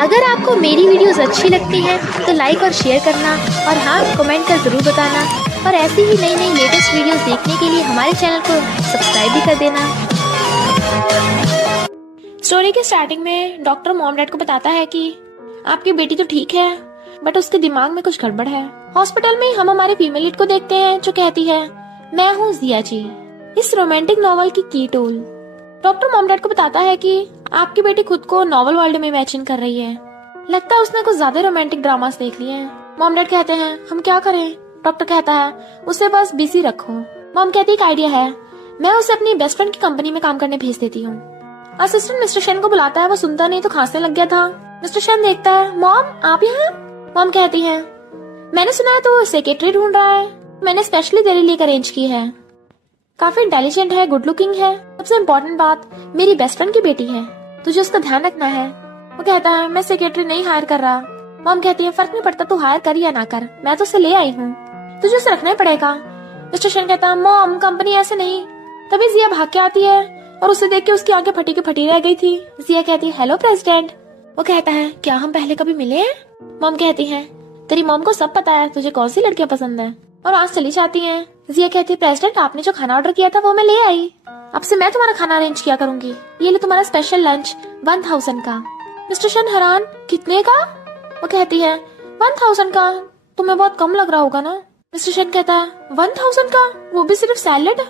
अगर आपको मेरी वीडियोस अच्छी लगती हैं तो लाइक और शेयर करना, और हाँ, कमेंट कर ज़रूर बताना। और ऐसी ही नई नई लेटेस्ट वीडियोस देखने के लिए हमारे चैनल को सब्सक्राइब भी कर देना। स्टोरी के स्टार्टिंग में डॉक्टर मॉम डैड को बताता है कि आपकी बेटी तो ठीक है, बट उसके दिमाग में कुछ गड़बड़ है। हॉस्पिटल में हम हमारे फीमेल लीड को देखते हैं जो कहती है, मैं हूँ जिया जी, इस रोमांटिक नॉवल की की टूल। डॉक्टर मॉम डैड को बताता है कि आपकी बेटी खुद को नॉवल वर्ल्ड में इमेजिन कर रही है। लगता है उसने कुछ ज्यादा रोमांटिक ड्रामास देख लिए हैं। मॉम डैड कहते हैं, हम क्या करें? डॉक्टर कहता है, उसे बस बिजी रखो। मॉम कहती है, एक आइडिया है, मैं उसे अपनी बेस्ट फ्रेंड की कंपनी में काम करने भेज देती हूँ। असिस्टेंट मिस्टर शेन को बुलाता है, वो सुनता नहीं तो खांसने लग गया था। मिस्टर शेन देखता है, मॉम आप यहाँ? मॉम कहती है, मैंने सुना है तो सेक्रेटरी ढूंढ रहा है, मैंने स्पेशली तेरे लिए अरेंज की है। काफी इंटेलिजेंट है, गुड लुकिंग है, सबसे इम्पोर्टेंट बात मेरी बेस्ट फ्रेंड की बेटी है, तुझे उसका ध्यान रखना है। वो कहता है, मैं सेक्रेटरी नहीं हायर कर रहा। मॉम कहती है, फर्क नहीं पड़ता तू हायर कर या ना कर, मैं तो उसे ले आई हूँ, तुझे उसे रखना ही पड़ेगा। मिस्टर शेन कहता है, मॉम कंपनी ऐसे नहीं। तभी जिया भाग के आती है और उसे देख के उसकी आंखें फटी की फटी रह गई थी। जिया कहती है, हेलो प्रेसिडेंट। वो कहता है, क्या हम पहले कभी मिले हैं? मॉम कहती है, तेरी मॉम को सब पता है तुझे कौन सी लड़कियां पसंद है, और आज चली जाती हैं। जिया कहती है, प्रेसिडेंट आपने जो खाना ऑर्डर किया था वो मैं ले आई, अब से मैं तुम्हारा खाना अरेंज किया करूंगी, ये ले तुम्हारा स्पेशल लंच 1000 का। मिस्टर शेन हैरान, कितने का? वो कहती है, 1000 का, तुम्हें बहुत कम लग रहा होगा ना? मिस्टर शेन कहता है, 1000 का, वो भी सिर्फ सैलेड?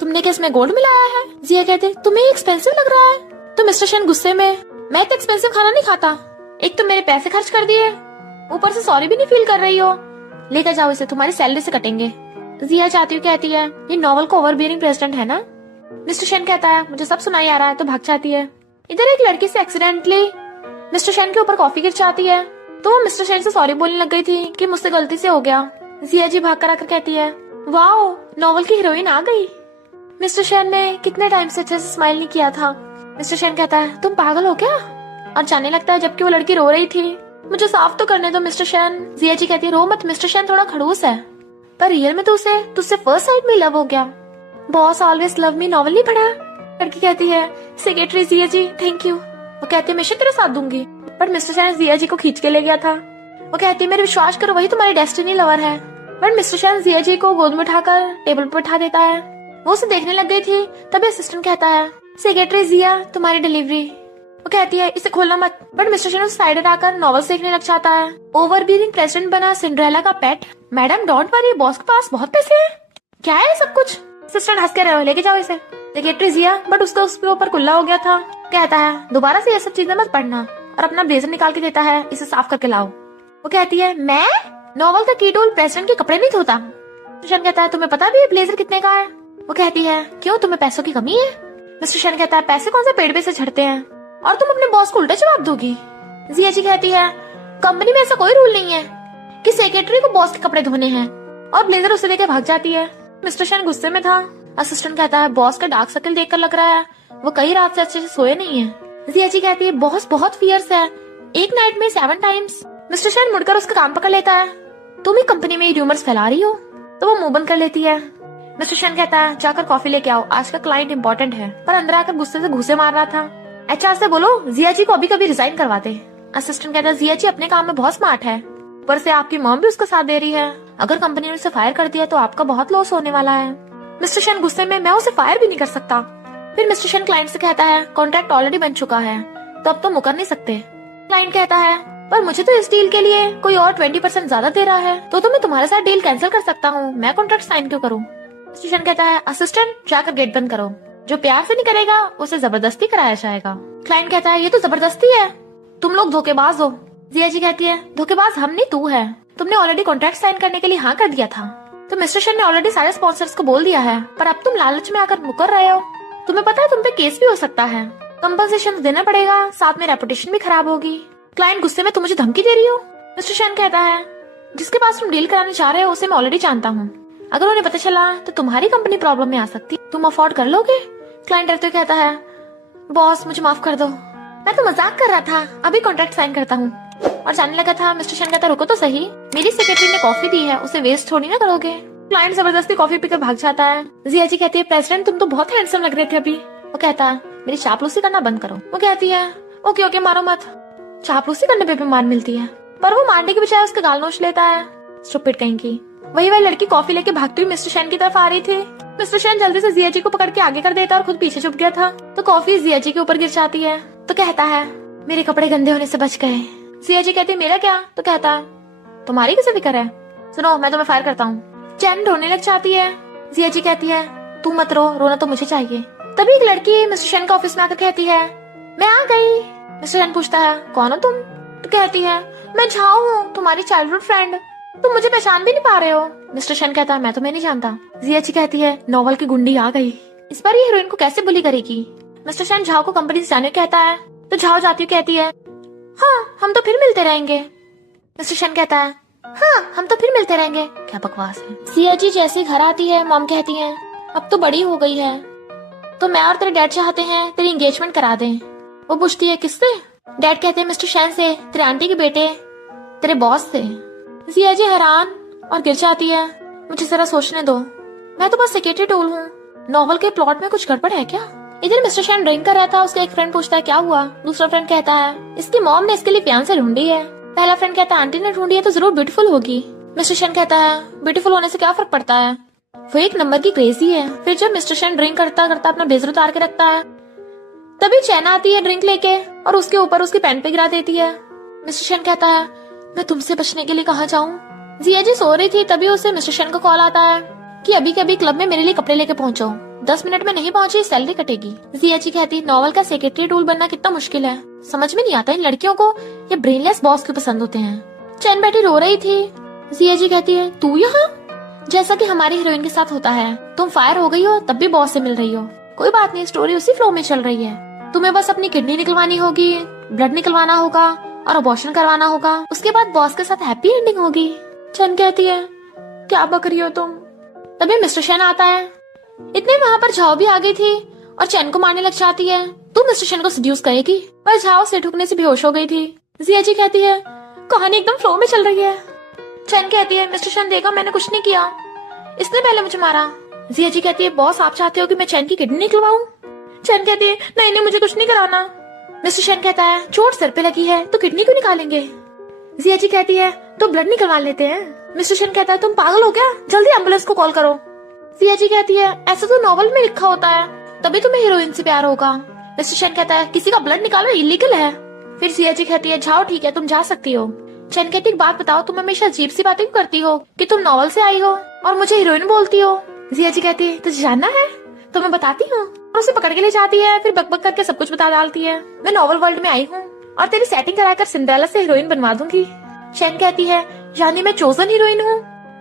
तुमने क्या इसमें गोल्ड मिलाया है? जिया कहते, तुम्हें एक्सपेंसिव लग रहा है? तो मिस्टर शेन गुस्से में, मैं तो एक्सपेंसिव खाना नहीं खाता, एक तो मेरे पैसे खर्च कर दिए, ऊपर से सॉरी भी नहीं फील कर रही हो, लेकर जाओ इसे, तुम्हारी सैलरी से कटेंगे। जिया चाहती हूँ कहती है, ये नॉवल का ओवरबियरिंग प्रेसिडेंट है ना? मिस्टर शेन कहता है, मुझे सब सुनाई आ रहा है, तो भाग जाती है। इधर एक लड़की से एक्सीडेंटली मिस्टर शेन के ऊपर कॉफी गिर जाती है, तो वो मिस्टर शेन से सॉरी बोलने लग गई थी कि मुझसे गलती से हो गया। जिया जी भाग कर आकर कहती है, वाओ नॉवल की हीरोइन आ गई। मिस्टर शेन ने कितने टाइम से अच्छे से स्माइल नहीं किया था। मिस्टर शेन कहता है, तुम पागल हो क्या? और जाने लगता है, जबकि वो लड़की रो रही थी। मुझे साफ तो करने दो मिस्टर शेन। जिया जी कहती है, रो मत, मिस्टर शेन थोड़ा खड़ूस है, पर रियल में तो उसे तुझसे फर्स्ट साइड में लव हो गया। Boss always love me novel नहीं पढ़ा? लड़की कहती है, secretary Jia ji thank you. वो कहती है, हमेशा तेरे साथ दूंगी, but mister Shen Jia ji को खींच के ले गया था। वो कहती है, मेरे विश्वास करो, वही तुम्हारी डेस्टिनी लवर है। But mister Shen Jia ji को गोद में उठाकर टेबल पर बैठा देता है। वो उसे देखने लग गई थी, तभी असिस्टेंट कहता है, सेक्रेटरी जिया तुम्हारी डिलीवरी। वो कहती है, इसे खोलना मत, बट मिस्टर शेन उस साइड आकर नॉवेल्स देखने लग जाता है। ओवरबियरिंग प्रेसिडेंट बना सिंड्रेला का पेट। मैडम डोंट वरी, बॉस के पास बहुत पैसे हैं। क्या है सब कुछ? असिस्टेंट हंस के रहे, लेके जाओ इसे। सेक्रेटरी जिया, बट उसका उसके ऊपर कुल्ला हो गया था। कहता है, दोबारा से ये सब चीजें मत पढ़ना, और अपना ब्लेजर निकाल के देता है, इसे साफ करके लाओ। वो कहती है, मैं नॉवल का की टूल प्रेसिडेंट के कपड़े नहीं धोता। मिस्टर शेन कहता है, तुम्हें पता भी है ब्लेजर कितने का है? वो कहती है, क्यों तुम्हें पैसों की कमी है? मिस्टर शेन कहता है, पैसे कौन से पेड़ पे से झड़ते हैं, और तुम अपने बॉस को उल्टा जवाब दोगी? जिया जी कहती है, कंपनी में ऐसा कोई रूल नहीं है कि सेक्रेटरी को बॉस के कपड़े धोने हैं, और ब्लेजर उसे लेकर भाग जाती है। मिस्टर शेन गुस्से में था। असिस्टेंट कहता है, बॉस का डार्क सर्कल देखकर लग रहा है वो कई रात से अच्छे से सोए नहीं है। जिया जी कहती है, बॉस बहुत फियर्स है, एक नाइट में 7 टाइम्स। मिस्टर शेन मुड़कर उसका काम पकड़ लेता है, तुम ही कंपनी में र्यूमर्स फैला रही हो। तो वो मुंह बंद कर लेती है। मिस्टर शेन कहता है, जाकर कॉफी लेके आओ, आज का क्लाइंट इंपॉर्टेंट है। पर अंदर आकर गुस्से से घूंसे मार रहा था। एचआर से बोलो जिया जी को अभी कभी रिजाइन करवा दे। असिस्टेंट कहता है, जिया जी अपने काम में बहुत स्मार्ट है, ऊपर से आपकी मॉम भी उसका साथ दे रही है, अगर कंपनी ने उसे फायर कर दिया तो आपका बहुत लॉस होने वाला है। मिस्टर शेन गुस्से में, मैं उसे फायर भी नहीं कर सकता। फिर मिस्टर शेन क्लाइंट से कहता है, कॉन्ट्रैक्ट ऑलरेडी बन चुका है, तो अब तो मुकर नहीं सकते। क्लाइंट कहता है, पर मुझे तो इस डील के लिए कोई और 20% ज्यादा दे रहा है, तो मैं तुम्हारे साथ डील कैंसिल कर सकता हूँ, मैं कॉन्ट्रैक्ट साइन क्यों करूँ? मिस्टर शेन कहता है, असिस्टेंट जाकर गेट बंद करो, जो प्यार से नहीं करेगा उसे जबरदस्ती कराया जाएगा। क्लाइंट कहता है, ये तो जबरदस्ती है, तुम लोग धोखेबाज हो। जिया जी कहती है, धोखेबाज हम नहीं तू है, तुमने ऑलरेडी कॉन्ट्रैक्ट साइन करने के लिए हाँ कर दिया था, तो मिस्टर शेन ने ऑलरेडी सारे स्पॉन्सर्स को बोल दिया है, पर अब तुम लालच में आकर मुकर रहे हो। तुम्हें पता है तुम पे केस भी हो सकता है, कंपनसेशन देना पड़ेगा, साथ में रेपुटेशन भी खराब होगी। क्लाइंट गुस्से में, तुम मुझे धमकी दे रही हो? मिस्टर शेन कहता है, जिसके पास तुम डील कराने चाह रहे हो उसे मैं ऑलरेडी जानता हूँ, अगर उन्हें पता चला तो तुम्हारी कंपनी प्रॉब्लम में आ सकती, तुम अफोर्ड कर लोगे? क्लाइंट डरते हुए कहता है, बॉस मुझे माफ कर दो, मैं तो मजाक कर रहा था, अभी कॉन्ट्रैक्ट साइन करता हूँ, और जाने लगा था। मिस्टर शेन कहता, रुको तो सही, मेरी सेक्रेटरी ने कॉफी दी है, उसे वेस्ट थोड़ी ना करोगे। क्लाइंट जबरदस्ती कॉफी पीकर भाग जाता है। जिया जी कहती है, प्रेसिडेंट तुम तो बहुत हैंडसम लग रहे थे अभी। वो कहता है, मेरी चापलूसी करना बंद करो। वो कहती है, ओके ओके मारो मत। चापलूसी करने पे भी मार मिलती है, पर वो मारने के बजाय उसका गाल नोच लेता है। स्टूपिड कहीं की। वही लड़की कॉफी लेके भागती हुई मिस्टर शैन की तरफ आ रही थी। मिस्टर शैन जल्दी से जिया जी को पकड़ के आगे कर देता और खुद पीछे छुप गया था। तो कॉफी जिया जी के ऊपर गिर जाती है। तो कहता है मेरे कपड़े गंदे होने से बच गए। जिया जी कहती है मेरा क्या? तो कहता है तुम्हारी किसे फिक्र है, सुनो मैं तुम्हें फायर करता हूँ। चैन रोने लग जाती है। जिया जी कहती है तू मत रो, रोना तो मुझे चाहिए। तभी एक लड़की मिस्टर शैन के ऑफिस में आकर कहती है मैं आ गई। मिस्टर शैन पूछता है कौन हो तुम? तो कहती है मैं झाओ हूँ, तुम्हारी चाइल्डहुड फ्रेंड। तुम मुझे पहचान भी नहीं पा रहे हो। मिस्टर शैन कहता है मैं तुम्हें नहीं जानता। जिया जी कहती है नॉवल की गुंडी आ गई, इस बार ये हीरोइन को कैसे बुली करेगी। मिस्टर शैन झाओ को कंपनी से जाने को कहता है। तो झाओ जाती हुई कहती है हाँ हम तो फिर मिलते रहेंगे। मिस्टर शैन कहता है हाँ हम तो फिर मिलते रहेंगे। क्या बकवास है। जिया जी जैसे ही घर आती है, मॉम कहती है अब तो बड़ी हो गई है, तो मैं और तेरे डैड चाहते हैं तेरी एंगेजमेंट करा दें। वो पूछती है किससे? डैड कहते हैं मिस्टर शैन से, तेरे आंटी के बेटे, तेरे बॉस से। जिया जी हैरान और गिर जाती है। मुझे जरा सोचने दो, मैं तो बस सेक्रेटरी टूल हूँ, नॉवल के प्लॉट में कुछ गड़बड़ है क्या? इधर मिस्टर शैन ड्रिंक कर रहा था। उसका एक फ्रेंड पूछता है क्या हुआ? दूसरा फ्रेंड कहता है इसकी मॉम ने इसके लिए फियांसे ढूंढी है। पहला फ्रेंड कहता है आंटी ने ढूंढी है तो जरूर ब्यूटीफुल होगी। मिस्टर शैन कहता है ब्यूटीफुल होने से क्या फर्क पड़ता है, वो एक नंबर की क्रेजी है। फिर जब मिस्टर शैन ड्रिंक करता करता अपना ब्लेजर उतार के रखता है, तभी चैन आती है ड्रिंक लेके और उसके ऊपर उसकी पैंट पे गिरा देती है। मिस्टर शैन कहता है मैं तुमसे बचने के लिए कहाँ जाऊँ। जिया जी सो रही थी, तभी उसे मिस्टर शैन का कॉल आता है कि अभी के अभी क्लब में मेरे लिए कपड़े लेके पहुंचो, 10 मिनट में नहीं पहुंची सैलरी कटेगी। जिया जी कहती नॉवल का सेक्रेटरी टूल बनना कितना मुश्किल है, समझ में नहीं आता इन लड़कियों को ये ब्रेनलेस बॉस क्यों पसंद होते हैं। चैन बैठी रो रही थी। जिया जी कहती है तू यहाँ? जैसा कि हमारी हीरोइन के साथ होता है, तुम फायर हो गई हो तब भी बॉस से मिल रही हो। कोई बात नहीं, स्टोरी उसी फ्लो में चल रही है। तुम्हें बस अपनी किडनी निकलवानी होगी, ब्लड निकलवाना होगा और अबॉर्शन करवाना होगा, उसके बाद बॉस के साथ हैप्पी एंडिंग होगी। चैन कहती है क्या बक रही हो तुम। तभी मिस्टर शैन आता है। इतने वहाँ पर झाओ भी आ गई थी और चैन को मारने लग जाती है। तू मिस्टर शैन को सड्यूस करेगी, पर झाओ से ठुकने से बेहोश हो गई थी। जिया जी कहती है कहानी एकदम फ्लो में चल रही है। चैन कहती है मिस्टर शैन देखा मैंने कुछ नहीं किया, इसने पहले मुझे मारा। जिया जी कहती है बॉस आप चाहते हो कि मैं चैन की किडनी निकलवाऊं? चैन कहती है नहीं नहीं मुझे कुछ नहीं कराना। मिस्टर शैन कहता है चोट सर पे लगी है तो किडनी क्यों निकालेंगे? जिया जी कहती है तो ब्लड निकलवा लेते हैं। मिस्टर शैन कहता है तुम पागल हो क्या, जल्दी एम्बुलेंस को कॉल करो। जिया जी कहती है ऐसा तो नॉवल में लिखा होता है, तभी तुम्हें हीरोइन से प्यार होगा। मिस्टर शैन कहता है किसी का ब्लड निकालना इलीगल है। फिर जिया जी कहती है जाओ ठीक है तुम जा सकती हो। चैन कहती एक बात बताओ, तुम हमेशा अजीब सी बातें क्यों करती हो कि तुम नॉवल से आई हो और मुझे हीरोइन बोलती हो। जिया जी कहती है तुझे जानना है तो मैं बताती हूँ, और उसे पकड़ के ले जाती है। फिर बकबक करके सब कुछ बता डालती है। मैं नॉवल वर्ल्ड में आई हूँ और तेरी सेटिंग कराकर सिंड्रेला से हीरोइन बनवा दूंगी। चैन कहती है यानी मैं चोजन हीरोइन हूँ,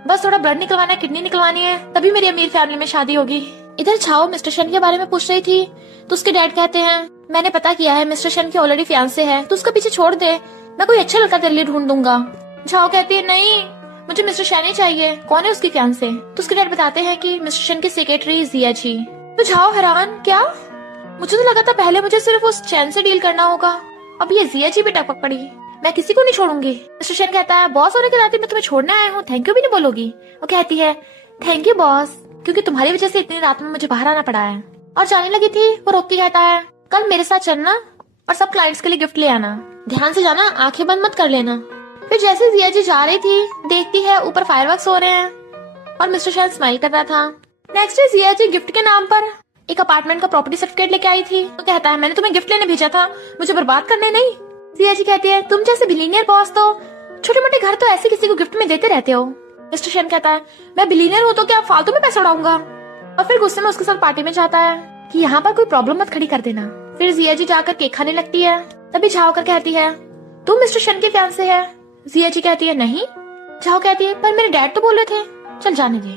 बस थोड़ा ब्लड निकलवाना है, किडनी निकलवानी है, तभी मेरी अमीर फैमिली में शादी होगी। इधर झाओ मिस्टर शैन के बारे में पूछ रही थी तो उसके डैड कहते हैं मैंने पता किया है मिस्टर शैन की ऑलरेडी फियांसे है, तो उसका पीछे छोड़ दे, मैं कोई अच्छा लड़का तेरे लिए ढूंढ दूंगा। झाओ कहती है नहीं मुझे मिस्टर शैन ही चाहिए। कौन है उसकी फियांसे? तो उसके डैड बताते हैं कि मिस्टर शैन की सेक्रेटरी जिया जी। तो झाओ हैरान क्या, मुझे तो लगा था पहले मुझे सिर्फ उस चैन से डील करना होगा, अब ये जिया जी भी टपक पड़ी, मैं किसी को नहीं छोड़ूंगी। मिस्टर शैन कहता है बॉस होने के नाते मैं तुम्हें छोड़ने आया हूँ, थैंक यू भी नहीं बोलोगी? वो कहती है थैंक यू बॉस, क्योंकि तुम्हारी वजह से इतनी रात में मुझे बाहर आना पड़ा है। और जाने लगी थी, वो रोक के कहता है कल मेरे साथ चलना और सब क्लाइंट्स के लिए गिफ्ट ले आना, ध्यान से जाना, आंखें बंद मत कर लेना। फिर जैसे जिया जी जा रही थी, देखती है ऊपर फायरवर्क्स हो रहे हैं और मिस्टर शैन स्माइल कर रहा था। नेक्स्ट डे जिया जी गिफ्ट के नाम पर एक अपार्टमेंट का प्रॉपर्टी सर्टिफिकेट लेके आई थी। तो कहता है मैंने तुम्हें गिफ्ट लेने भेजा था, मुझे बर्बाद करने नहीं। जिया जी कहती है तुम जैसे बिलीनियर बॉस तो छोटे मोटे घर तो ऐसे किसी को गिफ्ट में देते रहते हो। मिस्टर शैन कहता है मैं बिलीनियर हूँ तो क्या फालतू में पैसा उड़ाऊंगा, और फिर गुस्से में उसके साथ पार्टी में जाता है कि यहाँ पर कोई प्रॉब्लम मत खड़ी कर देना। फिर जिया जी जाकर केक खाने लगती है, तभी झाओ कर कहती है तुम मिस्टर शैन के फियांसे है। जिया जी कहती है नहीं। झाओ कहती है पर मेरे डैड तो बोल रहे थे। चल जाने दे,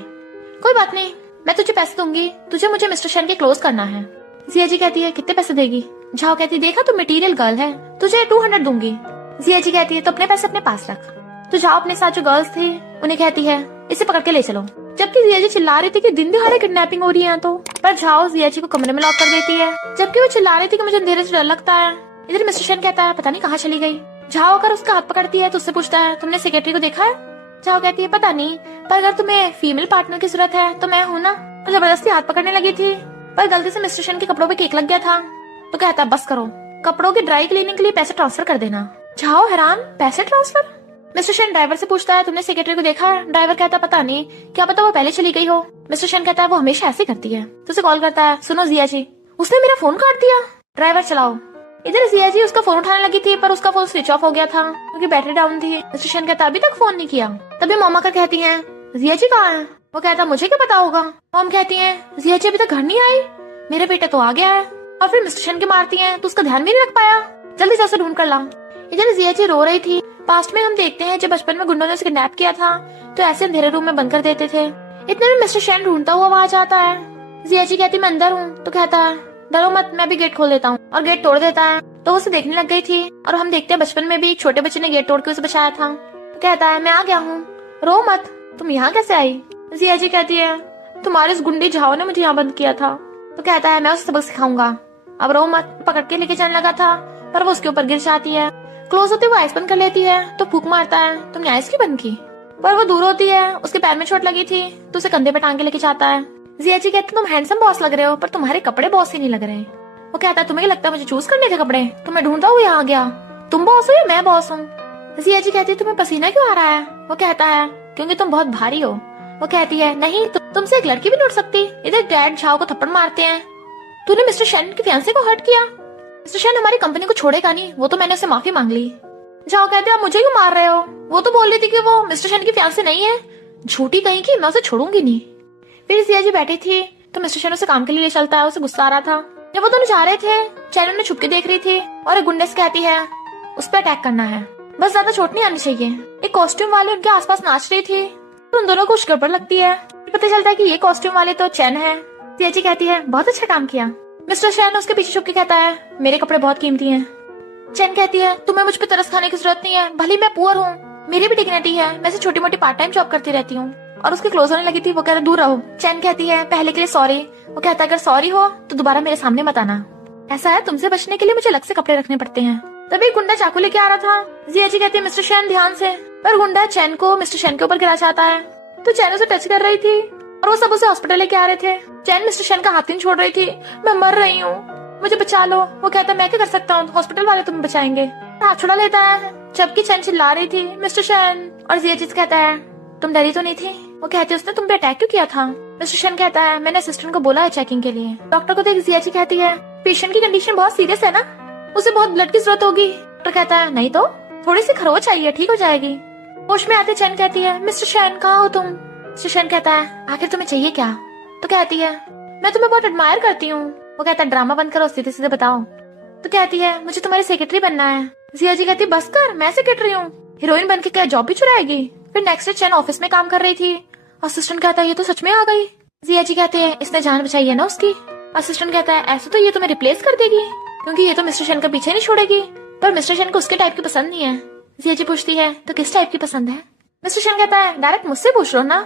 कोई बात नहीं, मैं तुझे पैसे दूंगी, तुझे मुझे मिस्टर शैन के क्लोज करना है। जिया जी कहती है कितने पैसे देगी? झाओ कहती है देखा तू मटेरियल गर्ल है, तुझे 200 दूंगी। जिया जी कहती है तो अपने पैसे अपने पास रख। तो झाओ अपने साथ जो गर्ल्स थी उन्हें कहती है इसे पकड़ के ले चलो, जबकि जिया जी चिल्ला रही थी कि दिन दिहाड़े किडनैपिंग हो रही है। तो पर झाओ जिया जी को कमरे में लॉक कर देती है, जबकि वो चिल्ला रही थी कि मुझे अंधेरे से डर लगता है। इधर मिस्टर शैन कहता है पता नहीं कहाँ चली गई। झाओ कर उसका हाथ पकड़ती है तो उससे पूछता है तुमने सेक्रेटरी को देखा है? झाओ कहती है पता नहीं, पर अगर तुम्हें फीमेल पार्टनर की जरूरत है तो मैं हूँ ना। तो जबरदस्ती हाथ पकड़ने लगी थी, पर गलती से मिस्टर शैन के कपड़ों पे केक लग गया था। तो कहता है बस करो, कपड़ों की ड्राई क्लीनिंग के लिए पैसे ट्रांसफर कर देना। झाओ हैरान, पैसे ट्रांसफर? मिस्टर शेन ड्राइवर से पूछता है तुमने सेक्रेटरी को देखा है? ड्राइवर कहता पता नहीं, क्या पता वो पहले चली गई हो। मिस्टर शेन कहता है वो हमेशा ऐसे करती है। तो उसे कॉल करता है, सुनो जिया जी, उसने मेरा फोन काट दिया। ड्राइवर चलाओ। इधर जिया जी उसका फोन उठाने लगी थी पर उसका फोन स्विच ऑफ हो गया था क्योंकि बैटरी डाउन थी। मिस्टर शेन कहता अभी तक फोन नहीं किया। तभी मॉम आकर कहती है जिया जी कहाँ है? वो कहता मुझे क्या पता होगा। मॉम कहती है जिया जी अभी तक घर नहीं आई, मेरा बेटा तो आ गया है। और फिर मिस्टर शेन की मारती है तो उसका ध्यान भी नहीं रख पाया, जल्दी से उसे ढूंढ कर ला। इधर जिया जी रो रही थी। पास्ट में हम देखते हैं जब बचपन में गुंडों ने उसे किडनैप किया था तो ऐसे अंधेरे रूम में बंद कर देते थे। इतने में मिस्टर शेन ढूंढता हुआ वहां आता है। जिया जी कहती मैं अंदर हूँ। तो कहता है डरो मत, मैं भी गेट खोल देता हूँ, और गेट तोड़ देता है। तो उसे देखने लग गई थी और हम देखते हैं बचपन में भी एक छोटे बच्चे ने गेट तोड़ के उसे बचाया था। तो कहता है मैं आ गया हूँ, रो मत, तुम यहाँ कैसे आई? जिया जी कहती है तुम्हारे इस गुंडी झाओ ने मुझे यहाँ बंद किया था। तो कहता है मैं उसे सबक सिखाऊंगा, अब रो मत। पकड़ के लेके जाने लगा था पर वो उसके ऊपर गिर जाती है। क्लोज होते हुए आइस बंद कर लेती है तो फूक मारता है तुमने आइस क्यों बंद की? पर वो दूर होती है, उसके पैर में चोट लगी थी तो उसे कंधे पे टांग के लेके जाता है। जिया जी कहती तुम हैंडसम बॉस लग रहे हो पर तुम्हारे कपड़े बॉस ही नहीं लग रहे। वो कहता है तुम्हें लगता है मुझे चूज करने थे कपड़े? तो मैं ढूंढता हूँ यहाँ आ गया, तुम बॉस हो या मैं बॉस हूँ? जिया जी कहती है तुम्हें पसीना क्यों आ रहा है? वो कहता है क्योंकि तुम बहुत भारी हो। वो कहती है नहीं, तुमसे एक लड़की भी नहीं उठ सकती। इधर डैड झाओ को थप्पड़ मारते हैं, तूने मिस्टर शेन की फियांसे को हर्ट किया। मिस्टर शेन हमारी कंपनी को छोड़ेगा नहीं, वो तो मैंने उसे माफी मांग ली। झाओ कहते हैं आप मुझे क्यों मार रहे हो? वो तो बोल रही थी कि वो मिस्टर शेन की फियांसे नहीं है। झूठी कहीं की, मैं उसे छोड़ूंगी नहीं। फिर जिया जी बैठी थी तो मिस्टर शेन उसे काम के लिए ले चलता है। उसे गुस्सा आ रहा था। जब वो दोनों जा रहे थे चैन उन्हें छुप के देख रही थी और एक गुंडे से कहती है उस पर अटैक करना है, बस ज्यादा चोट नहीं आनी चाहिए। एक कॉस्ट्यूम वाले उनके आसपास नाच रही थी तो उन दोनों को कुछ गड़बड़ लगती है। पता चलता है कि ये कॉस्ट्यूम वाले तो चैन है। जिया जी कहती है बहुत अच्छा काम किया। मिस्टर शेन उसके पीछे छुप के कहता है मेरे कपड़े बहुत कीमती हैं। चैन कहती है तुम्हें मुझ पे तरस खाने की जरूरत नहीं है, भले मैं पुअर हूँ, मेरी भी डिग्निटी है, मैं छोटी मोटी पार्ट टाइम जॉब करती रहती हूँ। और उसके क्लोज होने लगी थी। वो कहता दूर रहो। चैन कहती है पहले के लिए सॉरी। वो कहता अगर सॉरी हो तो दोबारा मेरे सामने मत आना। ऐसा है तुमसे बचने के लिए मुझे अलग से कपड़े रखने पड़ते हैं। तभी गुंडा चाकू लेके आ रहा था। जिया जी कहती है मिस्टर शेन ध्यान से, पर गुंडा चैन को मिस्टर शेन के ऊपर गिरा चाहता है। तो चैन उसे टच कर रही थी और वो सब उसे हॉस्पिटल लेके आ रहे थे। चैन मिस्टर शेन का हाथ नहीं छोड़ रही थी, मैं मर रही हूँ, मुझे बचा लो। वो कहता मैं क्या कर सकता हूँ, हॉस्पिटल वाले तुम्हें बचाएंगे। हाथ छुड़ा लेता है जबकि चैन चिल्ला रही थी मिस्टर शेन। और जिया जी कहता है तुम डरी तो नहीं थी? वो कहती है उसने तुम पे अटैक क्यों किया था? मिस्टर शेन कहता है मैंने असिस्टेंट को बोला है चेकिंग के लिए। डॉक्टर को देख जिया जी कहती है पेशेंट की कंडीशन बहुत सीरियस है ना, उसे बहुत ब्लड की जरूरत होगी। डॉक्टर कहता है नहीं तो थोड़ी सी खरोच चाहिए, ठीक हो जाएगी। होश में आते चैन कहती है मिस्टर शेन कहाँ हो तुम? मिस्टर शेन कहता है आखिर तुम्हें चाहिए क्या? तो कहती है मैं तुम्हें बहुत एडमायर करती हूँ। वो कहता है ड्रामा बंद करो, सीधे सीधे बताओ। तो कहती है मुझे तुम्हारी सेक्रेटरी बनना है। जिया जी कहती है बस कर, मैं सेक्रेटरी हूँ, हीरोइन बन के क्या जॉब भी चुराएगी? फिर नेक्स्ट डे चैन ऑफिस में काम कर रही थी। असिस्टेंट कहता है ये तो सच में आ गई। जिया जी कहते हैं इसने जान बचाई है ना उसकी। असिस्टेंट कहता है ऐसे तो ये तुम्हें रिप्लेस कर देगी क्योंकि ये तो मिस्टर शेन का पीछे नहीं छोड़ेगी। पर मिस्टर शेन को उसके टाइप की पसंद नहीं है। जिया जी पूछती है तो किस टाइप की पसंद है? मिस्टर शेन कहता है डायरेक्ट मुझसे पूछ लो ना,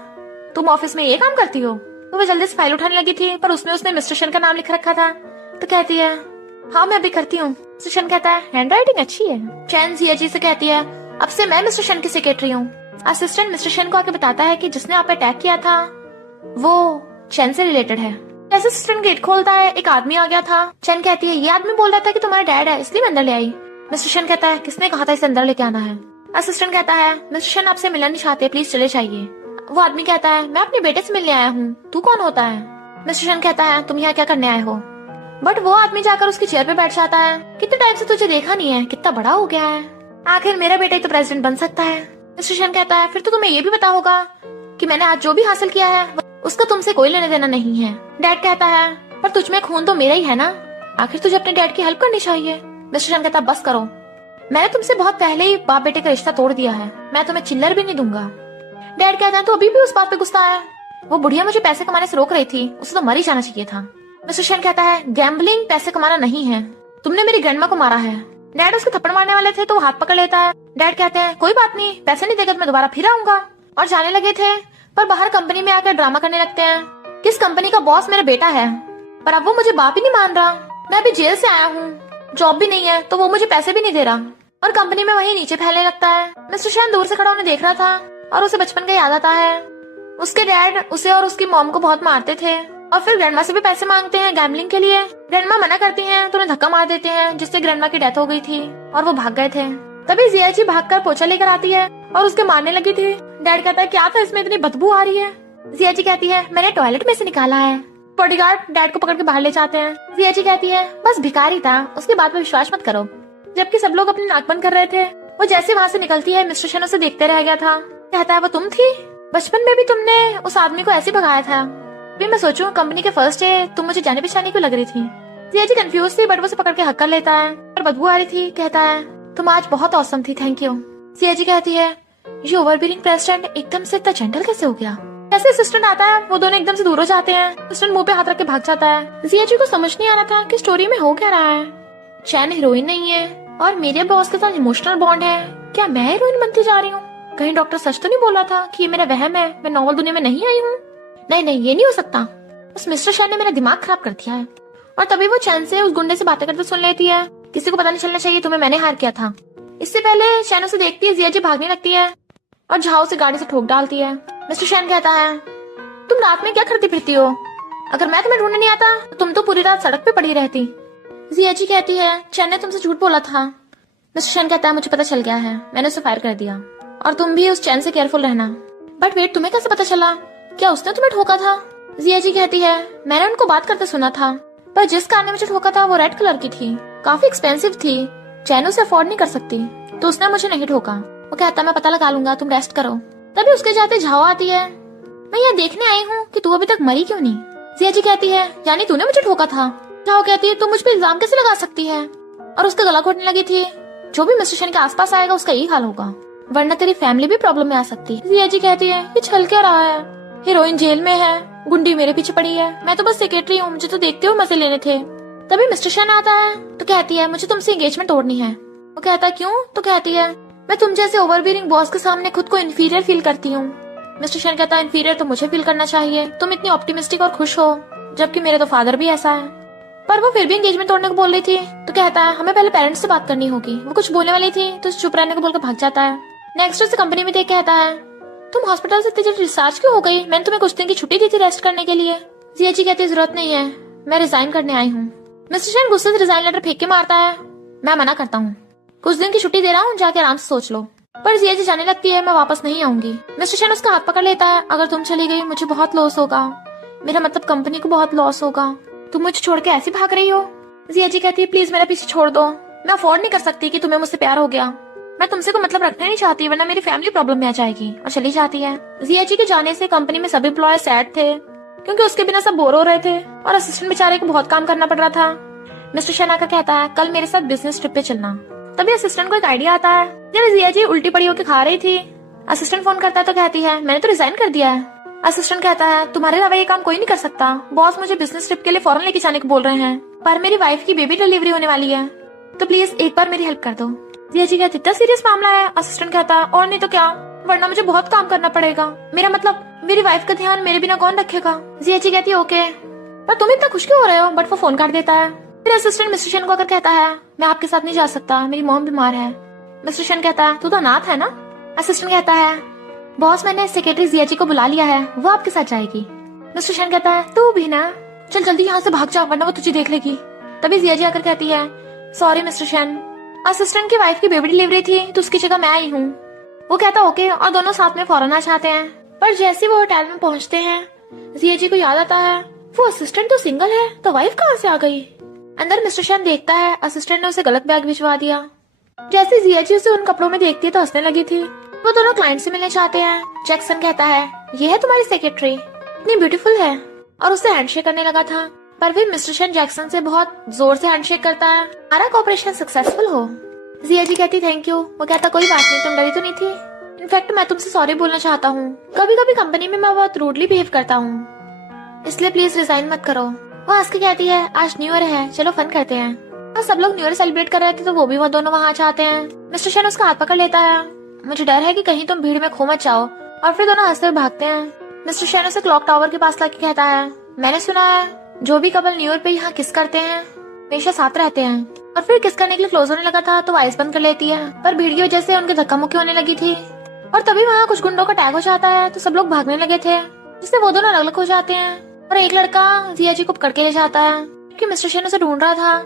तुम ऑफिस में ये काम करती हो। तो वो जल्दी से फाइल उठाने लगी थी पर उसमें उसने मिस्टर शेन का नाम लिख रखा था। तो कहती है हाँ मैं भी करती हूँ। मिस्टर शेन कहता है हैंड राइटिंग अच्छी है। चैन जिया जी से कहती है अब से मैं मिस्टर शेन की सेक्रेटरी हूँ। असिस्टेंट मिस्टर शेन को आके बताता है कि जिसने आप पे अटैक किया था वो चैन से रिलेटेड है। जैसे असिस्टेंट गेट खोलता है एक आदमी आ गया था। चैन कहती है ये आदमी बोल रहा था कि तुम्हारा डैड है इसलिए मैं अंदर ले आई। मिस्टर शेन कहता है किसने कहा था इसे अंदर लेके आना है? असिस्टेंट कहता है मिस्टर शेन आपसे मिलना नहीं चाहते, प्लीज चले जाइए। वो आदमी कहता है मैं अपने बेटे से मिलने आया हूँ, तू कौन होता है? मिस्टर शेन कहता है तुम यहाँ क्या करने आए हो? बट वो आदमी जाकर उसकी चेयर पे बैठ जाता है। कितने टाइम से तुझे देखा नहीं है, कितना बड़ा हो गया है, आखिर मेरा बेटा ही तो प्रेसिडेंट बन सकता है। मिस्टर शेन कहता है फिर तो तुम्हें ये भी पता होगा कि मैंने आज जो भी हासिल किया है उसका तुमसे कोई लेने देना नहीं है। डैड कहता है पर तुझ में खून तो मेरा ही है ना, आखिर तुझे अपने डैड की हेल्प करनी चाहिए। मिस्टर शेन कहता है बस करो, मैंने तुमसे बहुत पहले ही बाप बेटे का रिश्ता तोड़ दिया है, मैं तुम्हें चिल्लर भी नहीं दूंगा। डैड कहता है तो अभी भी उस बात पे गुस्सा है, वो बुढ़िया मुझे पैसे कमाने से रोक रही थी, उसे तो मर ही जाना चाहिए था। मिस्टर शेन कहता है गैम्बलिंग पैसे कमाना नहीं है, तुमने मेरी ग्रैंडमा को मारा है। डैड उसको थप्पड़ मारने वाले थे तो वो हाथ पकड़ लेता है। डैड कहते हैं कोई बात नहीं, पैसे नहीं देगा तो मैं दोबारा फिर आऊंगा। और जाने लगे थे पर बाहर कंपनी में आकर ड्रामा करने लगते हैं किस कंपनी का बॉस मेरा बेटा है, पर अब वो मुझे बाप ही नहीं मान रहा। मैं अभी जेल से आया हूँ, जॉब भी नहीं है तो वो मुझे पैसे भी नहीं दे रहा और कंपनी में वही नीचे फैलने लगता है। मिस्टर शेन दूर से खड़ा उन्हें देख रहा था और उसे बचपन का याद आता है। उसके डैड उसे और उसकी मॉम को बहुत मारते थे और फिर ग्रैंडमा से भी पैसे मांगते हैं गैम्बलिंग के लिए। ग्रैंडमा मना करती हैं तो उन्हें धक्का मार देते हैं जिससे ग्रैंडमा की डेथ हो गई थी और वो भाग गए थे। तभी जिया जी भागकर पोछा लेकर आती है और उसके मारने लगी थी। डैड कहता है क्या था इसमें, इतनी बदबू आ रही है। जिया जी कहती है मैंने टॉयलेट में से निकाला है। बॉडीगार्ड डैड को पकड़ के बाहर ले जाते हैं। जिया जी कहती है बस भिखारी था, उसकी बात पे विश्वास मत करो। जबकि सब लोग अपनी नाक बंद कर रहे थे। वो जैसे वहाँ से निकलती है मिस्टर शन उसे देखते रह गया था। कहता है वो तुम थी, बचपन में भी तुमने उस आदमी को ऐसे भगाया था। फिर मैं सोचूं कंपनी के फर्स्ट डे तुम मुझे जाने पहचाने क्यों लग रही थी। जिया जी कंफ्यूज थी बट वो उसे पकड़ के हक कर लेता है और बदबू आ रही थी। कहता है तुम आज बहुत औसम थी, थैंक यू। जिया जी कहती है ये ओवरबीरिंग प्रेसिडेंट एकदम से इतना जेंटल कैसे हो गया। जैसे असिस्टेंट आता है वो दोनों एकदम से दूर हो जाते हैं। असिस्टेंट मुंह पे हाथ रख के भाग जाता है। जिया जी को समझ नहीं आ रहा था कि स्टोरी में हो क्या रहा है। चैन हीरोइन नहीं है और मेरे बॉस के साथ इमोशनल बॉन्ड है। क्या मैं हीरोइन बनती जा रही हूँ? कहीं डॉक्टर सच तो नहीं बोला था कि ये मेरा वहम है, मैं नॉवल दुनिया में नहीं आई हूँ? नहीं ये नहीं हो सकता। उस मिस्टर शैन ने मेरा दिमाग खराब कर दिया है। और तभी वो चैन से उस गुंडे से बातें करते सुन लेती है। किसी को पता नहीं चलना चाहिए तुम्हें मैंने हायर किया था। इससे पहले शैन उसे देखती है, जिया जी भागने लगती है और झाओ से गाड़ी से ठोक डालती है। मिस्टर शैन कहता है तुम रात में क्या करती फिरती हो? अगर मैं तुम्हें ढूंढने नहीं आता तो तुम तो पूरी रात सड़क पे पड़ी रहती। जिया जी कहती है चैन ने तुमसे झूठ बोला था। मिस्टर शैन कहता है मुझे पता चल गया है, मैंने उसे फायर कर दिया और तुम भी उस चैन से केयरफुल रहना। बट वेट, तुम्हें कैसे पता चला? क्या उसने तुम्हें ठोका था? जिया जी कहती है मैंने उनको बात करते सुना था, पर जिस कार ने मुझे ठोका था वो रेड कलर की थी, काफी एक्सपेंसिव थी, चैन उसे अफोर्ड नहीं कर सकती, तो उसने मुझे नहीं ठोका। वो कहता मैं पता लगा लूंगा, तुम रेस्ट करो। तभी उसके जाते झाओ आती है। मैं यहाँ देखने आई हूँ कि तू अभी तक मरी क्यों नहीं। जिया जी कहती है यानी तूने मुझे ठोका था। झाओ कहती है तू मुझ पे इल्जाम कैसे लगा सकती है, और उसका गला घोटने लगी थी। जो भी मिस्टर शैन के आसपास आएगा उसका यही हाल होगा, वरना तेरी फैमिली भी प्रॉब्लम में आ सकती है। जिया जी कहती है ये छल क्या रहा है, हीरोइन जेल में है, गुंडी मेरे पीछे पड़ी है, मैं तो बस सेक्रेटरी हूँ, मुझे तो देखते हुए मजे लेने थे। तभी मिस्टर शैन आता है तो कहती है मुझे तुमसे एंगेजमेंट तोड़नी है। वो कहता है क्यों? तो कहती है मैं तुम जैसे ओवरबीरिंग बॉस के सामने खुद को इन्फीरियर फील करती हूँ। मिस्टर शैन कहता है इन्फीरियर तो मुझे फील करना चाहिए, तुम इतनी ऑप्टिमिस्टिक और खुश हो, जबकि मेरे तो फादर भी ऐसा है। पर वो फिर भी एंगेजमेंट तोड़ने को बोल रही थी। तो कहता है हमें पहले पेरेंट्स से बात करनी होगी। वो कुछ बोलने वाली थी तो चुप रहने को बोलकर भाग जाता है। नेक्स्ट उसे कंपनी में देख कहता है तुम हॉस्पिटल से इतनी जल्दी डिस्चार्ज क्यों हो गई? मैंने तुम्हें कुछ दिन की छुट्टी दी थी रेस्ट करने के लिए। जिया जी कहती है जरूरत नहीं है, मैं रिजाइन करने आई हूँ। मिस्टर शैन गुस्से से रिजाइन लेटर फेंक के मारता है। मैं मना करता हूँ, कुछ दिन की छुट्टी दे रहा हूँ, जाके आराम से सोच लो। पर जिया जी जाने लगती है मैं वापस नहीं आऊंगी। मिस्टर शैन उसका हाथ पकड़ लेता है अगर तुम चली गई मुझे बहुत लॉस होगा, मेरा मतलब कंपनी को बहुत लॉस होगा, तुम मुझे छोड़ के ऐसी भाग रही हो। जिया जी कहती है प्लीज मेरा पीछे छोड़ दो, मैं अफोर्ड नहीं कर सकती कि तुम्हें मुझसे प्यार हो गया, मैं तुमसे कोई मतलब रखना नहीं चाहती वरना मेरी फैमिली प्रॉब्लम में आ जाएगी, और चली जाती है। जिया जी के जाने से कंपनी में सभी एम्प्लॉय सैड थे क्योंकि उसके बिना सब बोर हो रहे थे और असिस्टेंट बेचारे को बहुत काम करना पड़ रहा था। मिस्टर शैन आकर कहता है कल मेरे साथ बिजनेस ट्रिप पे चलना। तभी असिस्टेंट को एक आइडिया आता है। जब जिया जी उल्टी पड़ी होकर खा रही थी, असिस्टेंट फोन करता है तो कहती है मैंने तो रिजाइन कर दिया है। असिस्टेंट कहता है तुम्हारे अलावा ये काम कोई नहीं कर सकता, बॉस मुझे बिजनेस ट्रिप के लिए फॉरेन लेके जाने को बोल रहे हैं, पर मेरी वाइफ की बेबी डिलीवरी होने वाली है, तो प्लीज एक बार मेरी हेल्प कर दो। जिया जी कहती इतना सीरियस मामला है? असिस्टेंट कहता है और नहीं तो क्या, वरना मुझे बहुत काम करना पड़ेगा, मेरा मतलब मेरी वाइफ का ध्यान मेरे बिना कौन रखेगा। जिया जी कहती है ओके, पर तुम इतना खुश क्यों हो रहे हो? बट वो फोन काट देता है। फिर असिस्टेंट मिस्टर शैन को आकर कहता है मैं आपके साथ नहीं जा सकता, मेरी मॉम बीमार है। मिस्टर शैन कहता है तू तो अनाथ है ना। असिस्टेंट कहता है बॉस मैंने सेक्रेटरी जिया जी को बुला लिया है, वो आपके साथ जाएगी। मिस्टर शैन कहता है तू भी ना, चल जल्दी यहाँ से भाग जा वरना वो तुझे देख लेगी। तभी जिया जी आकर कहती है सॉरी मिस्टर शैन, असिस्टेंट की वाइफ की बेबी डिलीवरी थी तो उसकी जगह मैं आई हूँ। वो कहता ओके और दोनों साथ में फौरन आ जाते हैं। पर जैसे वो होटल में पहुँचते हैं जिया जी को याद आता है वो असिस्टेंट तो सिंगल है तो वाइफ कहाँ से आ गई। अंदर मिस्टर शैन देखता है असिस्टेंट ने उसे गलत बैग भिजवा दिया। जैसे जिया जी उसे उन कपड़ों में देखती है तो हंसने लगी थी। वो दोनों क्लाइंट से मिलने चाहते हैं। जैक्सन कहता है ये है तुम्हारी सेक्रेटरी, इतनी ब्यूटीफुल है, और उससे हैंडशेक करने लगा था। पर फिर मिस्टर शैन जैक्सन से बहुत जोर से हैंडशेक करता है। हमारा कॉपरेशन सक्सेसफुल हो। जिया जी कहती थैंक यू। वो कहता कोई बात नहीं, तुम डरी तो नहीं थी, इनफैक्ट मैं तुमसे सॉरी बोलना चाहता हूँ, कभी कभी कंपनी में मैं बहुत रूडली बिहेव करता हूँ, इसलिए प्लीज रिजाइन मत करो। वो हंस के कहती है आज न्यू ईयर है, चलो फन करते हैं। और सब लोग न्यू ईयर सेलिब्रेट कर रहे थे तो वो भी वो दोनों वहाँ चाहते हैं। मिस्टर शैन उसका हाथ पकड़ लेता है। मुझे डर है कि कहीं तुम भीड़ में खो मत जाओ, और फिर दोनों हंसते हुए भागते हैं। मिस्टर शैन उसे क्लॉक टावर के पास लाके कहता है मैंने सुना है जो भी कपल न्यू ईयर पे यहाँ किस करते हैं हमेशा साथ रहते हैं। और फिर किस करने के लिए क्लोज होने लगा था तो वो आइस बंद कर लेती है, पर भीड़ की वजह से उनके धक्का मुक्की होने लगी थी। और तभी वहाँ कुछ गुंडों का टैग हो जाता है तो सब लोग भागने लगे थे, जिससे वो दोनों अलग अलग हो जाते हैं। और एक लड़का जिया जी को पकड़ के ले जाता है क्योंकि मिस्टर शैन उसे ढूंढ रहा था।